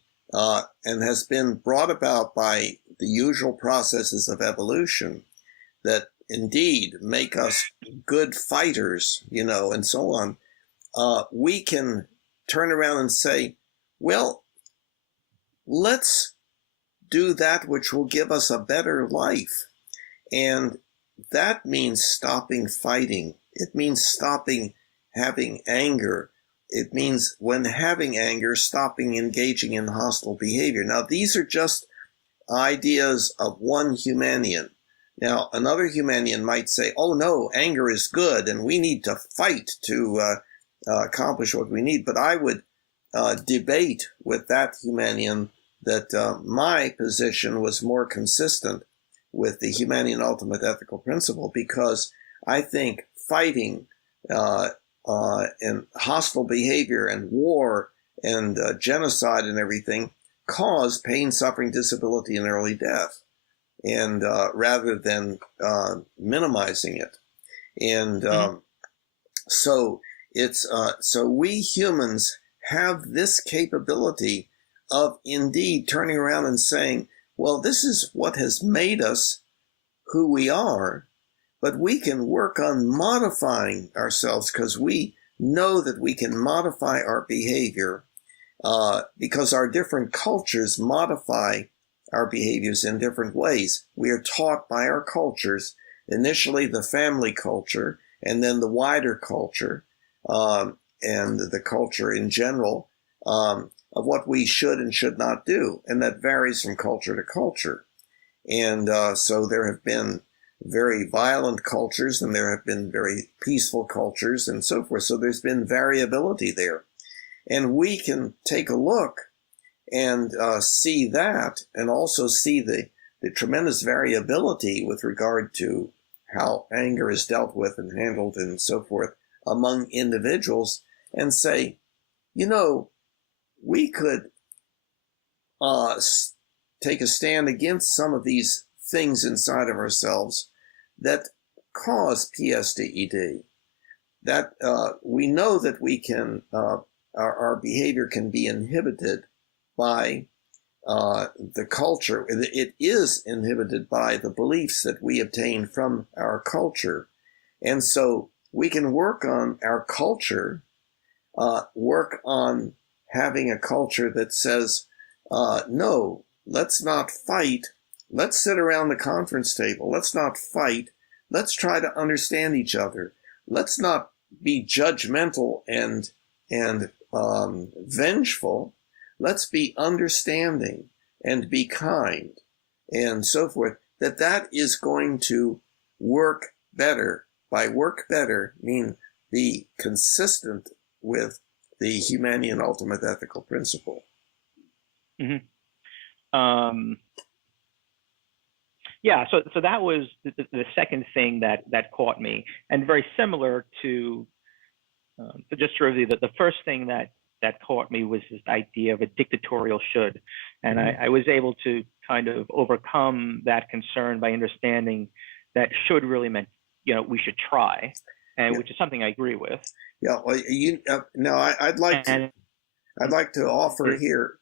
and has been brought about by the usual processes of evolution that indeed make us good fighters, and so on, we can turn around and say, well, let's do that which will give us a better life. And that means stopping fighting. It means stopping having anger. It means, when having anger, stopping engaging in hostile behavior. Now, these are just ideas of one Humanian. Now, another Humanian might say, oh no, anger is good and we need to fight to accomplish what we need. But I would debate with that Humanian that my position was more consistent with the Humanian Ultimate Ethical Principle, because I think fighting and hostile behavior and war and genocide and everything cause pain, suffering, disability, and early death, and rather than minimizing it. And so it's so we humans have this capability of indeed turning around and saying, well, this is what has made us who we are, but we can work on modifying ourselves, because we know that we can modify our behavior because our different cultures modify our behaviors in different ways. We are taught by our cultures, initially the family culture, and then the wider culture, and the culture in general, of what we should and should not do. And that varies from culture to culture. And so there have been very violent cultures, and there have been very peaceful cultures, and so forth. So there's been variability there. And we can take a look and see that, and also see the tremendous variability with regard to how anger is dealt with and handled and so forth among individuals, and say, you know, we could take a stand against some of these things inside of ourselves that cause PSDED. That we know that we can, our behavior can be inhibited by the culture. It is inhibited by the beliefs that we obtain from our culture. And so we can work on our culture, work on having a culture that says, no, let's not fight. Let's sit around the conference table. Let's not fight. Let's try to understand each other. Let's not be judgmental and vengeful. Let's be understanding and be kind and so forth. That is going to work better. By work better, mean be consistent with the Humanian Ultimate Ethical Principle. Mm-hmm. Yeah, so that was the second thing that caught me, and very similar to just to review, that the first thing that caught me was this idea of a dictatorial should, and I was able to kind of overcome that concern by understanding that should really meant, you know, we should try, and which is something I agree with. Yeah, well, you now I'd like to offer here.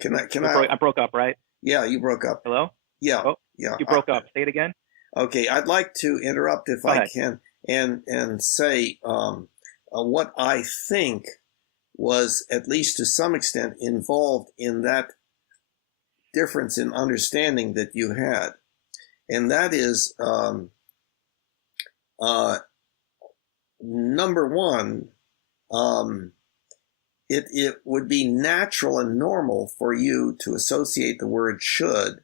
Can I? I broke up, right? Yeah, you broke up. Hello? Yeah. Oh, yeah. You broke up. Say it again. Okay, I'd like to interrupt if I can and say what I think was, at least to some extent, involved in that difference in understanding that you had. And that is, number one, it would be natural and normal for you to associate the word should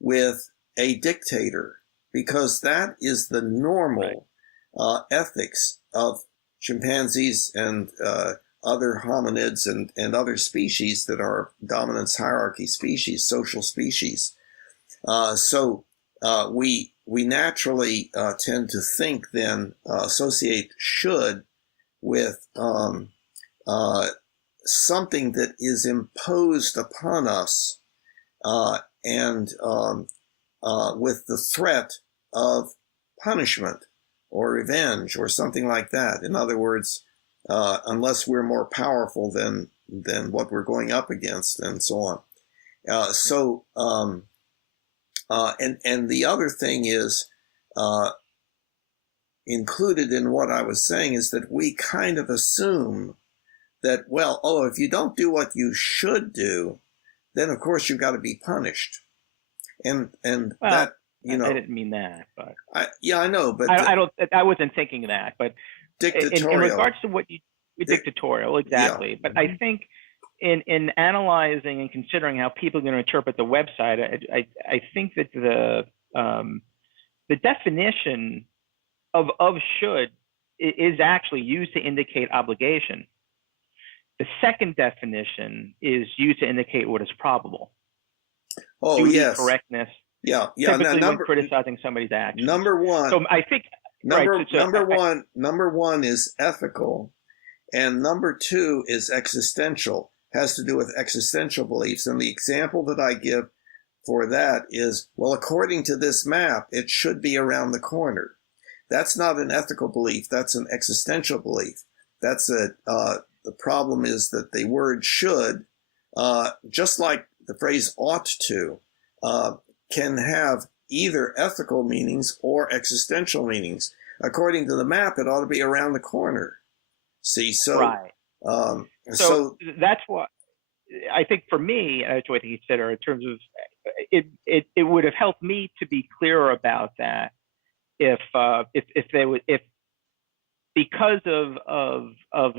with a dictator, because that is the normal ethics of chimpanzees and other hominids and other species that are dominance hierarchy species, social species. So we naturally tend to think then, associate should with something that is imposed upon us, and with the threat of punishment or revenge or something like that. In other words, unless we're more powerful than what we're going up against, and so on. And the other thing is, included in what I was saying is that we kind of assume that, well, if you don't do what you should do, then of course you've got to be punished. And well, that, I didn't mean that, but I know, but I wasn't thinking that, but dictatorial. In regards to what you dictatorial, exactly. Yeah. But I think in analyzing and considering how people are going to interpret the website, I think that the definition of should is actually used to indicate obligation. The second definition is used to indicate what is probable. Duty, yes. Correctness. Yeah. Typically when criticizing somebody's actions. Number one. So I think number one is ethical, and number two is existential. Has to do with existential beliefs. And the example that I give for that is, well, according to this map, it should be around the corner. That's not an ethical belief. That's an existential belief. That's the problem is that the word should, just like the phrase ought to, can have either ethical meanings or existential meanings. According to the map, it ought to be around the corner. See, so right. So that's what I think for me, I try to consider in terms of it would have helped me to be clearer about that if because of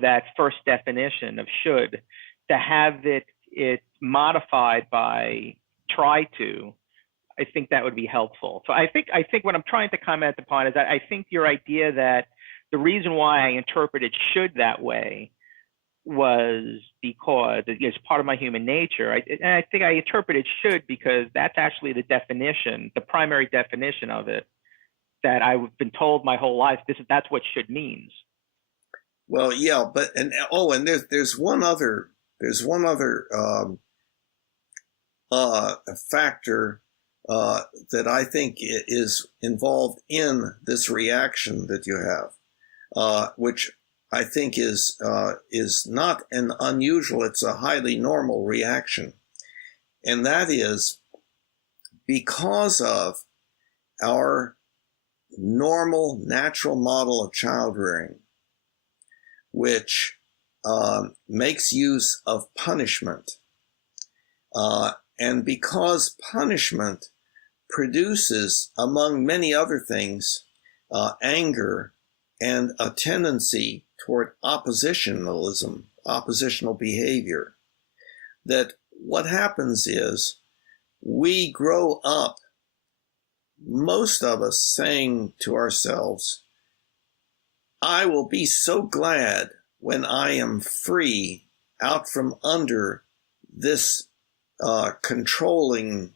that first definition of should, to have it modified by try to, I think that would be helpful. So I think what I'm trying to comment upon is that I think your idea that the reason why I interpreted should that way was because it's part of my human nature. And I think I interpreted should because that's actually the definition, the primary definition of it, that I've been told my whole life. That's what should means. Well, yeah, but and there's one other factor that I think is involved in this reaction that you have, which I think is not an unusual, it's a highly normal reaction. And that is because of our normal, natural model of child rearing, which makes use of punishment. And because punishment produces, among many other things, anger and a tendency toward oppositional behavior, that what happens is we grow up, most of us saying to ourselves, I will be so glad when I am free out from under this controlling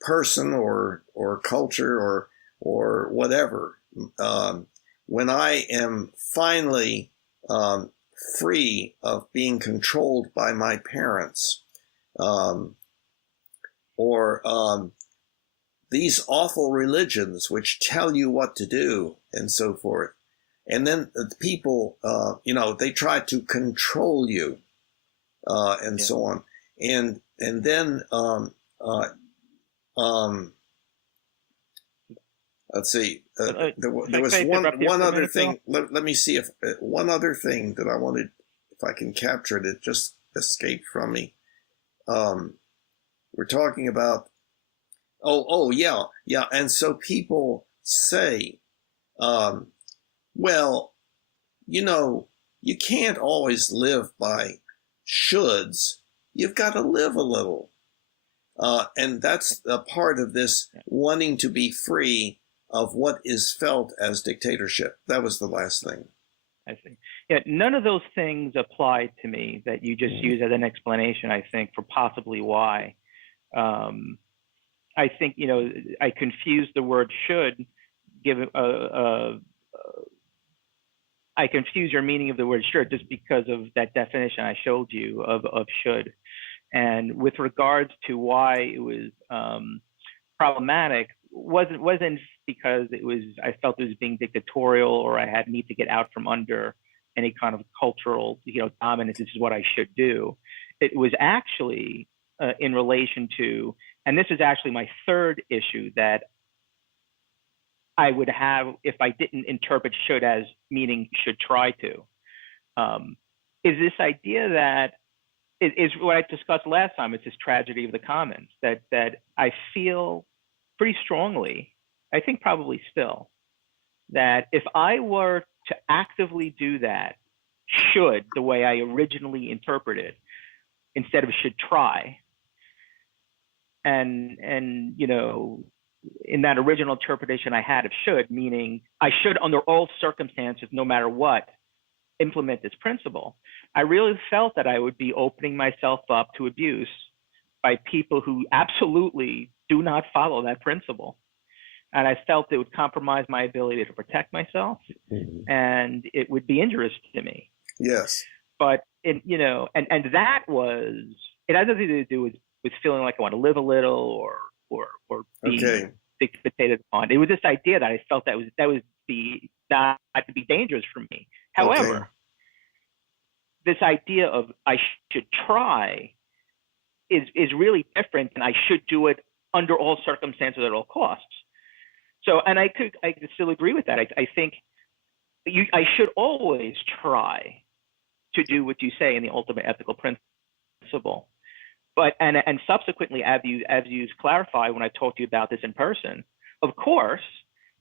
person or culture or whatever. When I am finally free of being controlled by my parents, or these awful religions which tell you what to do and so forth. And then the people, they try to control you and so on. And then let's see. There was one other thing. Let me see if one other thing that I wanted, if I can capture it. It just escaped from me. We're talking about. Yeah. And so people say, well, you can't always live by shoulds. You've got to live a little. And that's a part of this wanting to be free of what is felt as dictatorship. That was the last thing. I see. Yeah, none of those things apply to me that you just use as an explanation, I think, for possibly why. I think, I confused the word should, I confuse your meaning of the word should just because of that definition I showed you of should. And with regards to why it was problematic, wasn't because I felt it was being dictatorial or I had need to get out from under any kind of cultural, dominance. This is what I should do. It was actually in relation to, and this is actually my third issue, that I would have if I didn't interpret should as meaning should try to, is this idea that is what I discussed last time. It's this tragedy of the commons that I feel pretty strongly, I think probably still, that if I were to actively do that, should, the way I originally interpreted, instead of should try, and in that original interpretation I had of should, meaning I should under all circumstances, no matter what, implement this principle, I really felt that I would be opening myself up to abuse by people who absolutely do not follow that principle. And I felt it would compromise my ability to protect myself, and it would be injurious to me. Yes. But and that was, it had nothing to do with feeling like I want to live a little or be dictated upon. It was this idea that I felt that would be dangerous for me. However, this idea of I should try is really different than I should do it under all circumstances at all costs. So, and I could still agree with that. I think I should always try to do what you say in the ultimate ethical principle. But and subsequently, as you clarify when I talked to you about this in person, of course,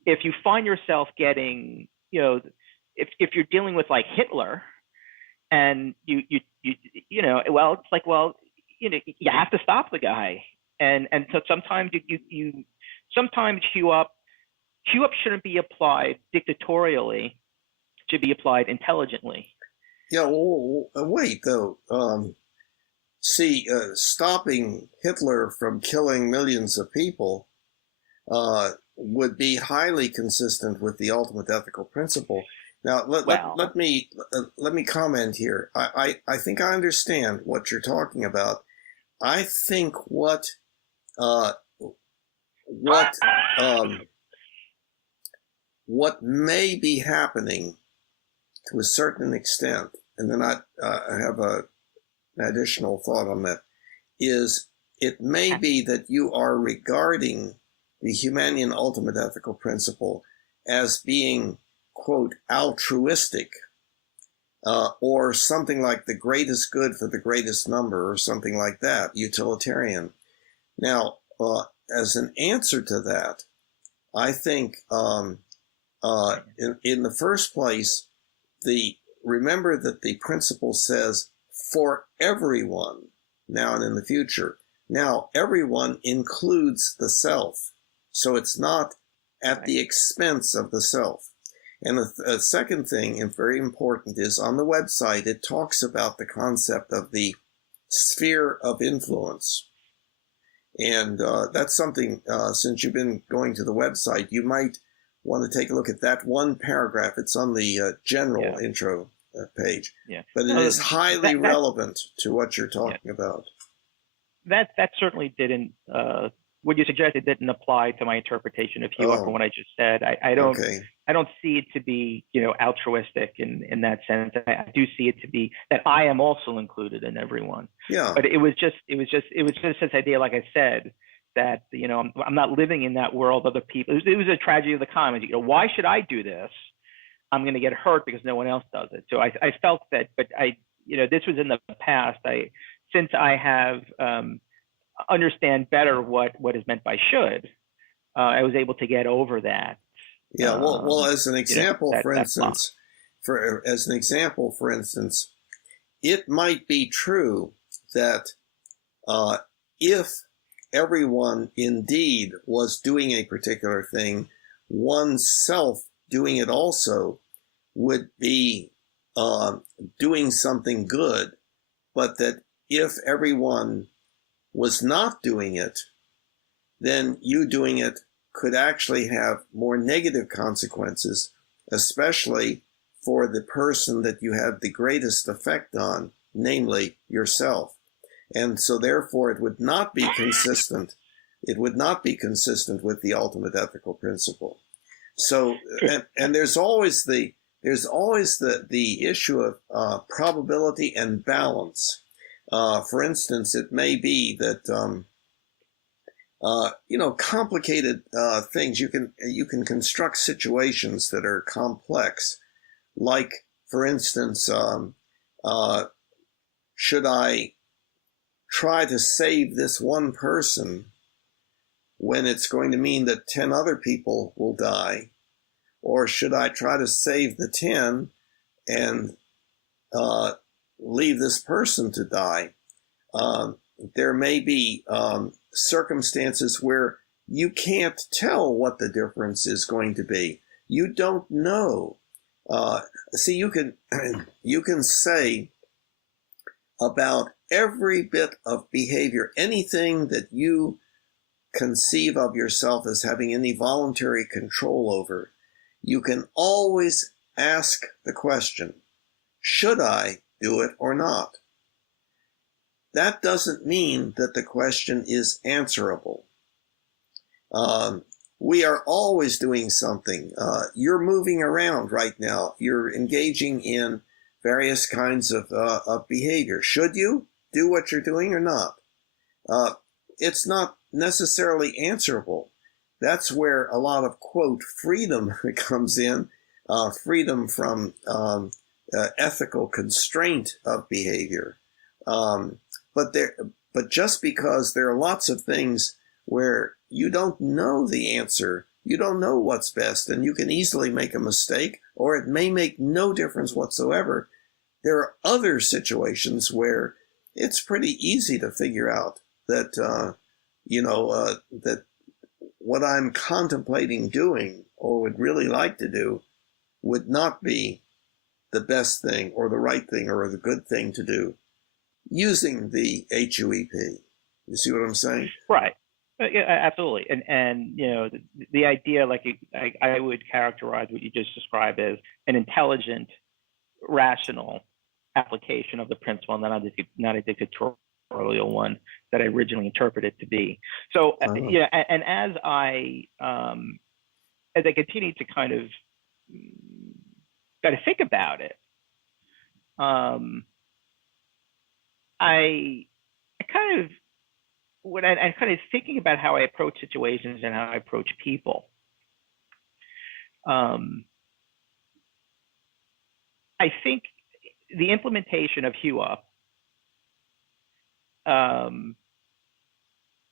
if you find yourself getting, if you're dealing with like Hitler, and you it's like, well, you have to stop the guy, and so sometimes sometimes HUEP shouldn't be applied dictatorially, should be applied intelligently. Yeah, well, wait though. Stopping Hitler from killing millions of people would be highly consistent with the ultimate ethical principle. Now, let me comment here. I think I understand what you're talking about. I think what may be happening to a certain extent, and then I have an additional thought on that, is it may be that you are regarding the Humanian Ultimate Ethical Principle as being, quote, altruistic, or something like the greatest good for the greatest number, or something like that, utilitarian. Now, as an answer to that, I think in the first place, remember that the principle says for everyone, now and in the future. Now, everyone includes the self, so it's not at the expense of the self. And the second thing, and very important, is on the website, it talks about the concept of the sphere of influence. And that's something, since you've been going to the website, you might want to take a look at that one paragraph. It's on the general intro page. Yeah. But it is highly relevant to what you're talking about. That certainly didn't, what you suggested didn't apply to my interpretation of HUEP from what I just said. I don't see it to be, altruistic in that sense. I do see it to be that I am also included in everyone. Yeah. But it was just this idea, like I said, that I'm not living in that world. Other people. It was a tragedy of the commons. Why should I do this? I'm going to get hurt because no one else does it. So I felt that, but this was in the past. Since I have understand better what is meant by should, I was able to get over that. Yeah. Well, as an example, for instance, it might be true that if everyone indeed was doing a particular thing, oneself doing it also would be doing something good, but that if everyone was not doing it, then you doing it could actually have more negative consequences, especially for the person that you have the greatest effect on, namely yourself. And so therefore it would not be consistent. It would not be consistent with the ultimate ethical principle. So, and there's always the issue of probability and balance. For instance, it may be that complicated things. You can construct situations that are complex, like, for instance, should I try to save this one person when it's going to mean that 10 other people will die? Or should I try to save the 10 and leave this person to die? There may be circumstances where you can't tell what the difference is going to be. You don't know. See, you can say about every bit of behavior, anything that you conceive of yourself as having any voluntary control over, you can always ask the question, should I do it or not? That doesn't mean that the question is answerable. We are always doing something. You're moving around right now. You're engaging in various kinds of behavior. Should you do what you're doing or not? It's not necessarily answerable. That's where a lot of, quote, freedom comes in, freedom from ethical constraint of behavior. But just because there are lots of things where you don't know the answer, you don't know what's best, and you can easily make a mistake, or it may make no difference whatsoever, there are other situations where it's pretty easy to figure out that, that what I'm contemplating doing or would really like to do would not be the best thing or the right thing or the good thing to do using the HUEP. You see what I'm saying? Right. Yeah, absolutely. And the idea, like I would characterize what you just described as an intelligent, rational application of the principle, and not a dictatorial one that I originally interpreted it to be. So, and as I continue to kind of think about it, I kind of when I'm kind of thinking about how I approach situations and how I approach people. I think the implementation of HUEP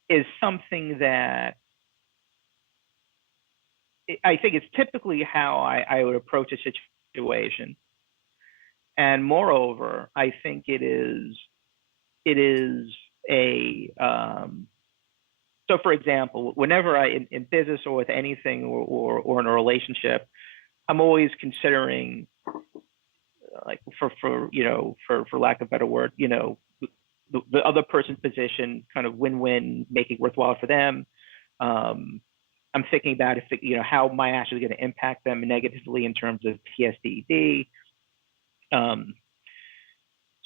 is something that I think it's typically how I would approach a situation. And moreover, I think it is a so for example, whenever I in business or with anything or in a relationship, I'm always considering, like for lack of a better word, the other person's position, kind of win-win, make it worthwhile for them. I'm thinking about how my action is going to impact them negatively in terms of TSDD.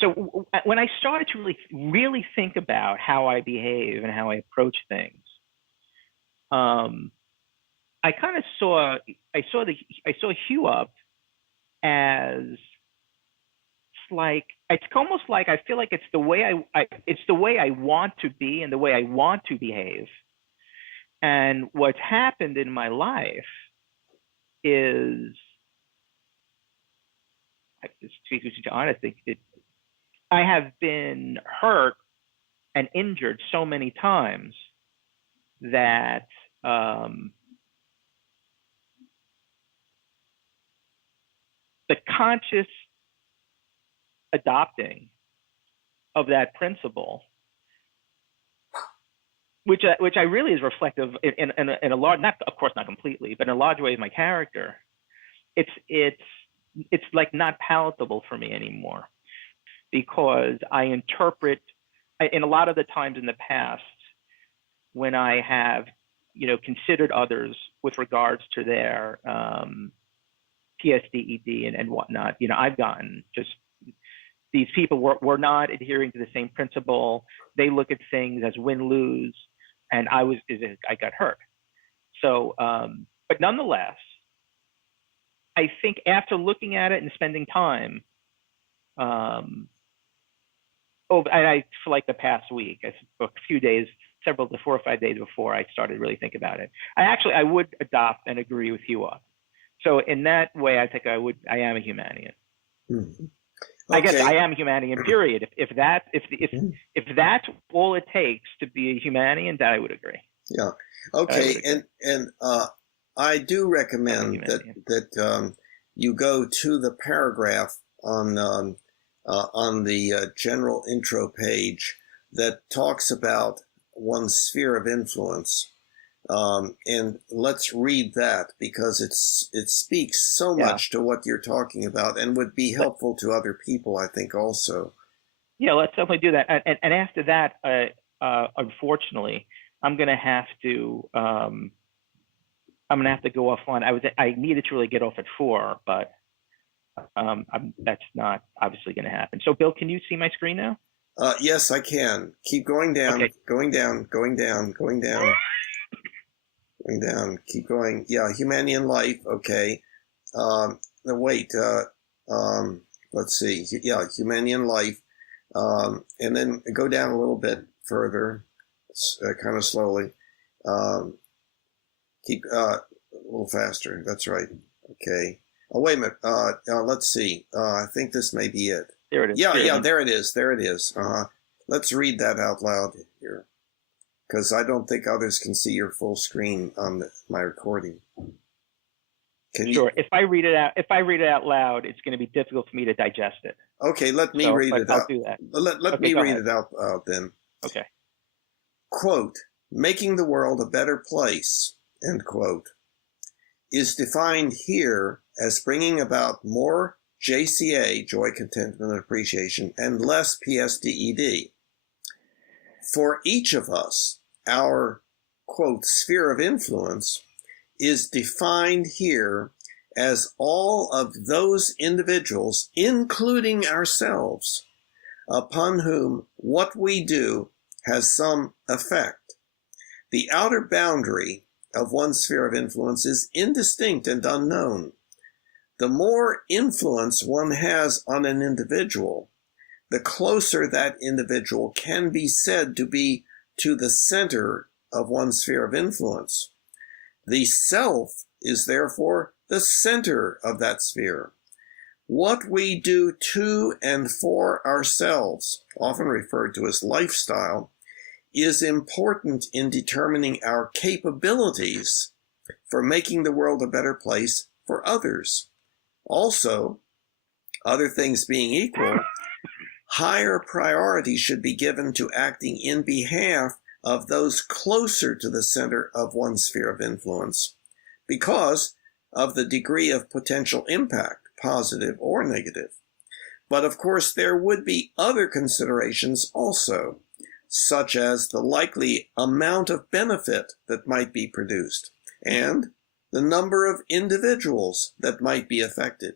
So when I started to really think about how I behave and how I approach things, I kind of saw HUEP as it's almost like I feel like it's the way I want to be and the way I want to behave. And what's happened in my life is, to be honest, I have been hurt and injured so many times that the conscious adopting of that principle, which I really is reflective in a large, not of course not completely, but in a large way of my character, it's like not palatable for me anymore, because I interpret, in a lot of the times in the past when I have considered others with regards to their TSDED and whatnot, I've gotten just, these people were not adhering to the same principle. They look at things as win-lose, and I got hurt. So, but nonetheless, I think after looking at it and spending time, for like the past week, a few days 4 or 5 days before I started really thinking about it. I would adopt and agree with HUEP. So in that way, I think I am a Humanian. Mm-hmm. Okay. I guess I am a Humanian, period. If that's all it takes to be a Humanian, that I would agree. Yeah. Okay. And I do recommend that you go to the paragraph on the general intro page that talks about one's sphere of influence. And let's read that, because it speaks so much to what you're talking about and would be helpful to other people, I think, also. Yeah, let's definitely do that. And after that, unfortunately, I'm going to have to go offline. I needed to really get off at 4, but that's not obviously going to happen. So, Bill, can you see my screen now? Yes, I can. Keep going down, okay. going down. Going down, keep going. Yeah, Humanian life. Okay. Wait. Let's see. Yeah, Humanian life. And then go down a little bit further, kind of slowly. Keep a little faster. That's right. Okay. Oh, wait a minute. Let's see. I think this may be it. There it is. Yeah, there it is. There it is. Let's read that out loud here, because I don't think others can see your full screen on my recording. Sure. If I read it out loud, it's going to be difficult for me to digest it. Okay, let me read it out. I'll do that. Let me read it out then. Okay. Quote, making the world a better place, end quote, is defined here as bringing about more JCA, joy, contentment, and appreciation, and less PSDED. For each of us, our, quote, sphere of influence is defined here as all of those individuals, including ourselves, upon whom what we do has some effect. The outer boundary of one's sphere of influence is indistinct and unknown. The more influence one has on an individual, the closer that individual can be said to be to the center of one's sphere of influence. The self is therefore the center of that sphere. What we do to and for ourselves, often referred to as lifestyle, is important in determining our capabilities for making the world a better place for others. Also, other things being equal, higher priority should be given to acting in behalf of those closer to the center of one's sphere of influence, because of the degree of potential impact, positive or negative. But of course, there would be other considerations also, such as the likely amount of benefit that might be produced, and the number of individuals that might be affected.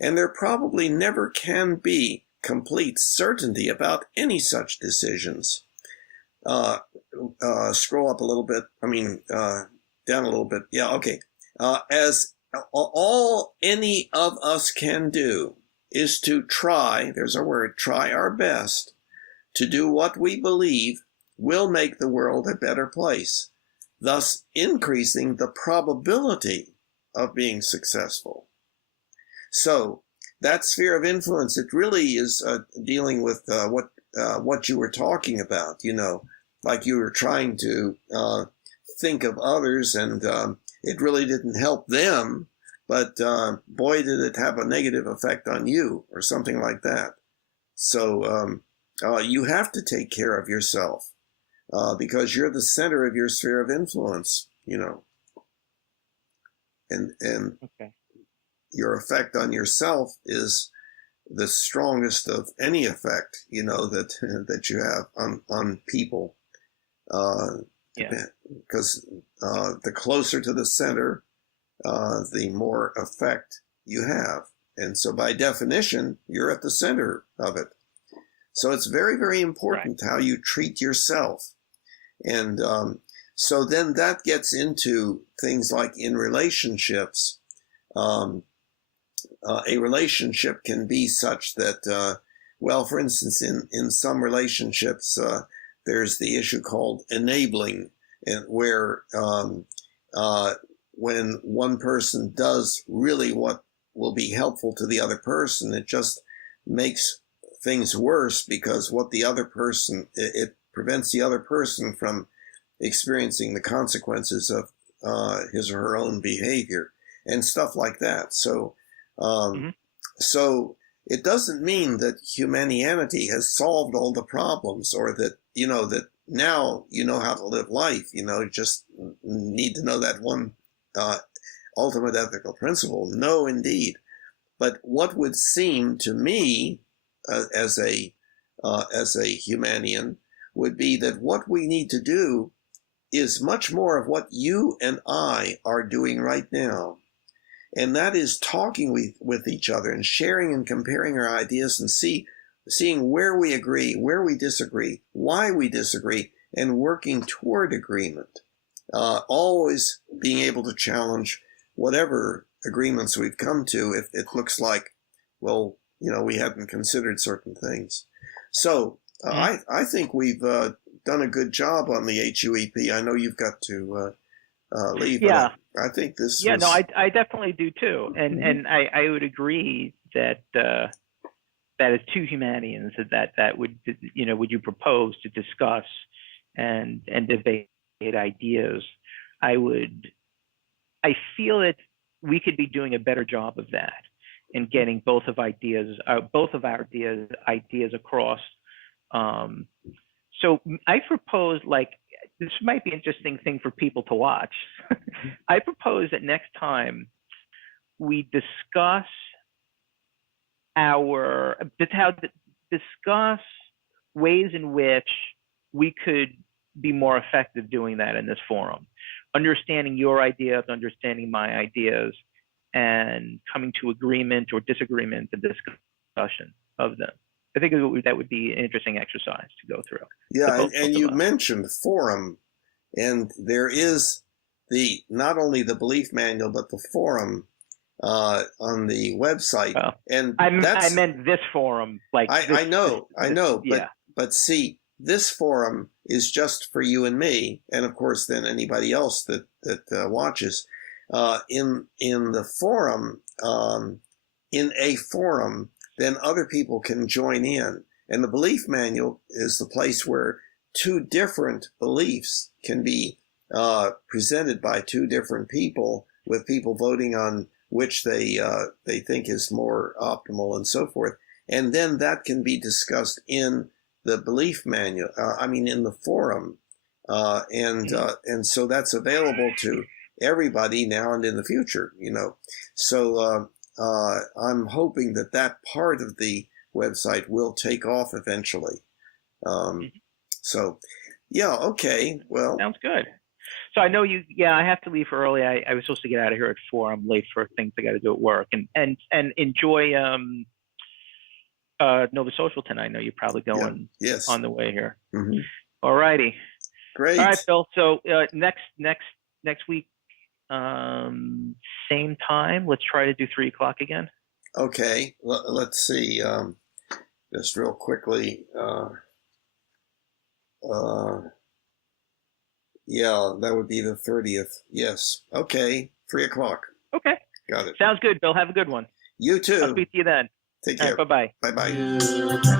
And there probably never can be complete certainty about any such decisions. Scroll up a little bit. Down a little bit. Yeah, okay. As all any of us can do is to try, there's our word, try our best to do what we believe will make the world a better place, thus increasing the probability of being successful. So that sphere of influence, it really is dealing with what you were talking about, like you were trying to think of others, and it really didn't help them, but boy, did it have a negative effect on you, or something like that. So you have to take care of yourself, because you're the center of your sphere of influence, and okay. Your effect on yourself is the strongest of any effect, that you have on people. Because the closer to the center, the more effect you have. And so by definition, you're at the center of it. So it's very, very important how you treat yourself. And so then that gets into things like in relationships. A relationship can be such that, for instance, in some relationships, there's the issue called enabling, and where when one person does really what will be helpful to the other person, it just makes things worse, because what the other person, it prevents the other person from experiencing the consequences of his or her own behavior and stuff like that. So, so it doesn't mean that Humanianity has solved all the problems, or that, that now you know how to live life. You just need to know that one ultimate ethical principle. No, indeed. But what would seem to me, as a Humanian, would be that what we need to do is much more of what you and I are doing right now. And that is talking with each other and sharing and comparing our ideas, and seeing where we agree, where we disagree, why we disagree, and working toward agreement. Always being able to challenge whatever agreements we've come to if it looks like, well, we hadn't considered certain things. So I think we've done a good job on the HUEP. I know you've got to leave. Yeah. I think this. Yeah, no, I definitely do too, and I would agree that that as two Humanians that would would you propose to discuss and debate ideas, I feel that we could be doing a better job of that in getting both of our ideas across. So I propose, this might be an interesting thing for people to watch. I propose that next time we discuss ways in which we could be more effective doing that in this forum, understanding your ideas, understanding my ideas, and coming to agreement or disagreement and discussion of them. I think that would be an interesting exercise to go through. Yeah, and you mentioned forum, and there is not only the belief manual, but the forum on the website. Well, and I meant this forum. I know, but see, this forum is just for you and me, and of course then anybody else that watches. In the forum, in a forum, then other people can join in. And the belief manual is the place where two different beliefs can be presented by two different people, with people voting on which they think is more optimal and so forth. And then that can be discussed in the belief manual, in the forum. And so that's available to everybody now and in the future, So I'm hoping that part of the website will take off eventually. So, yeah, okay, well. Sounds good. So I know I have to leave early. I was supposed to get out of here at 4. I'm late for things I got to do at work. And enjoy Nova Social tonight. I know you're probably going on the way here. Mm-hmm. All righty. Great. All right, Bill. So next week, same time. Let's try to do 3 o'clock again. Okay. Let's see. Just real quickly. Yeah, that would be the 30th. Yes. Okay. 3 o'clock. Okay. Got it. Sounds good, Bill. Have a good one. You too. I'll speak to you then. Take care. All right, bye-bye. Bye-bye.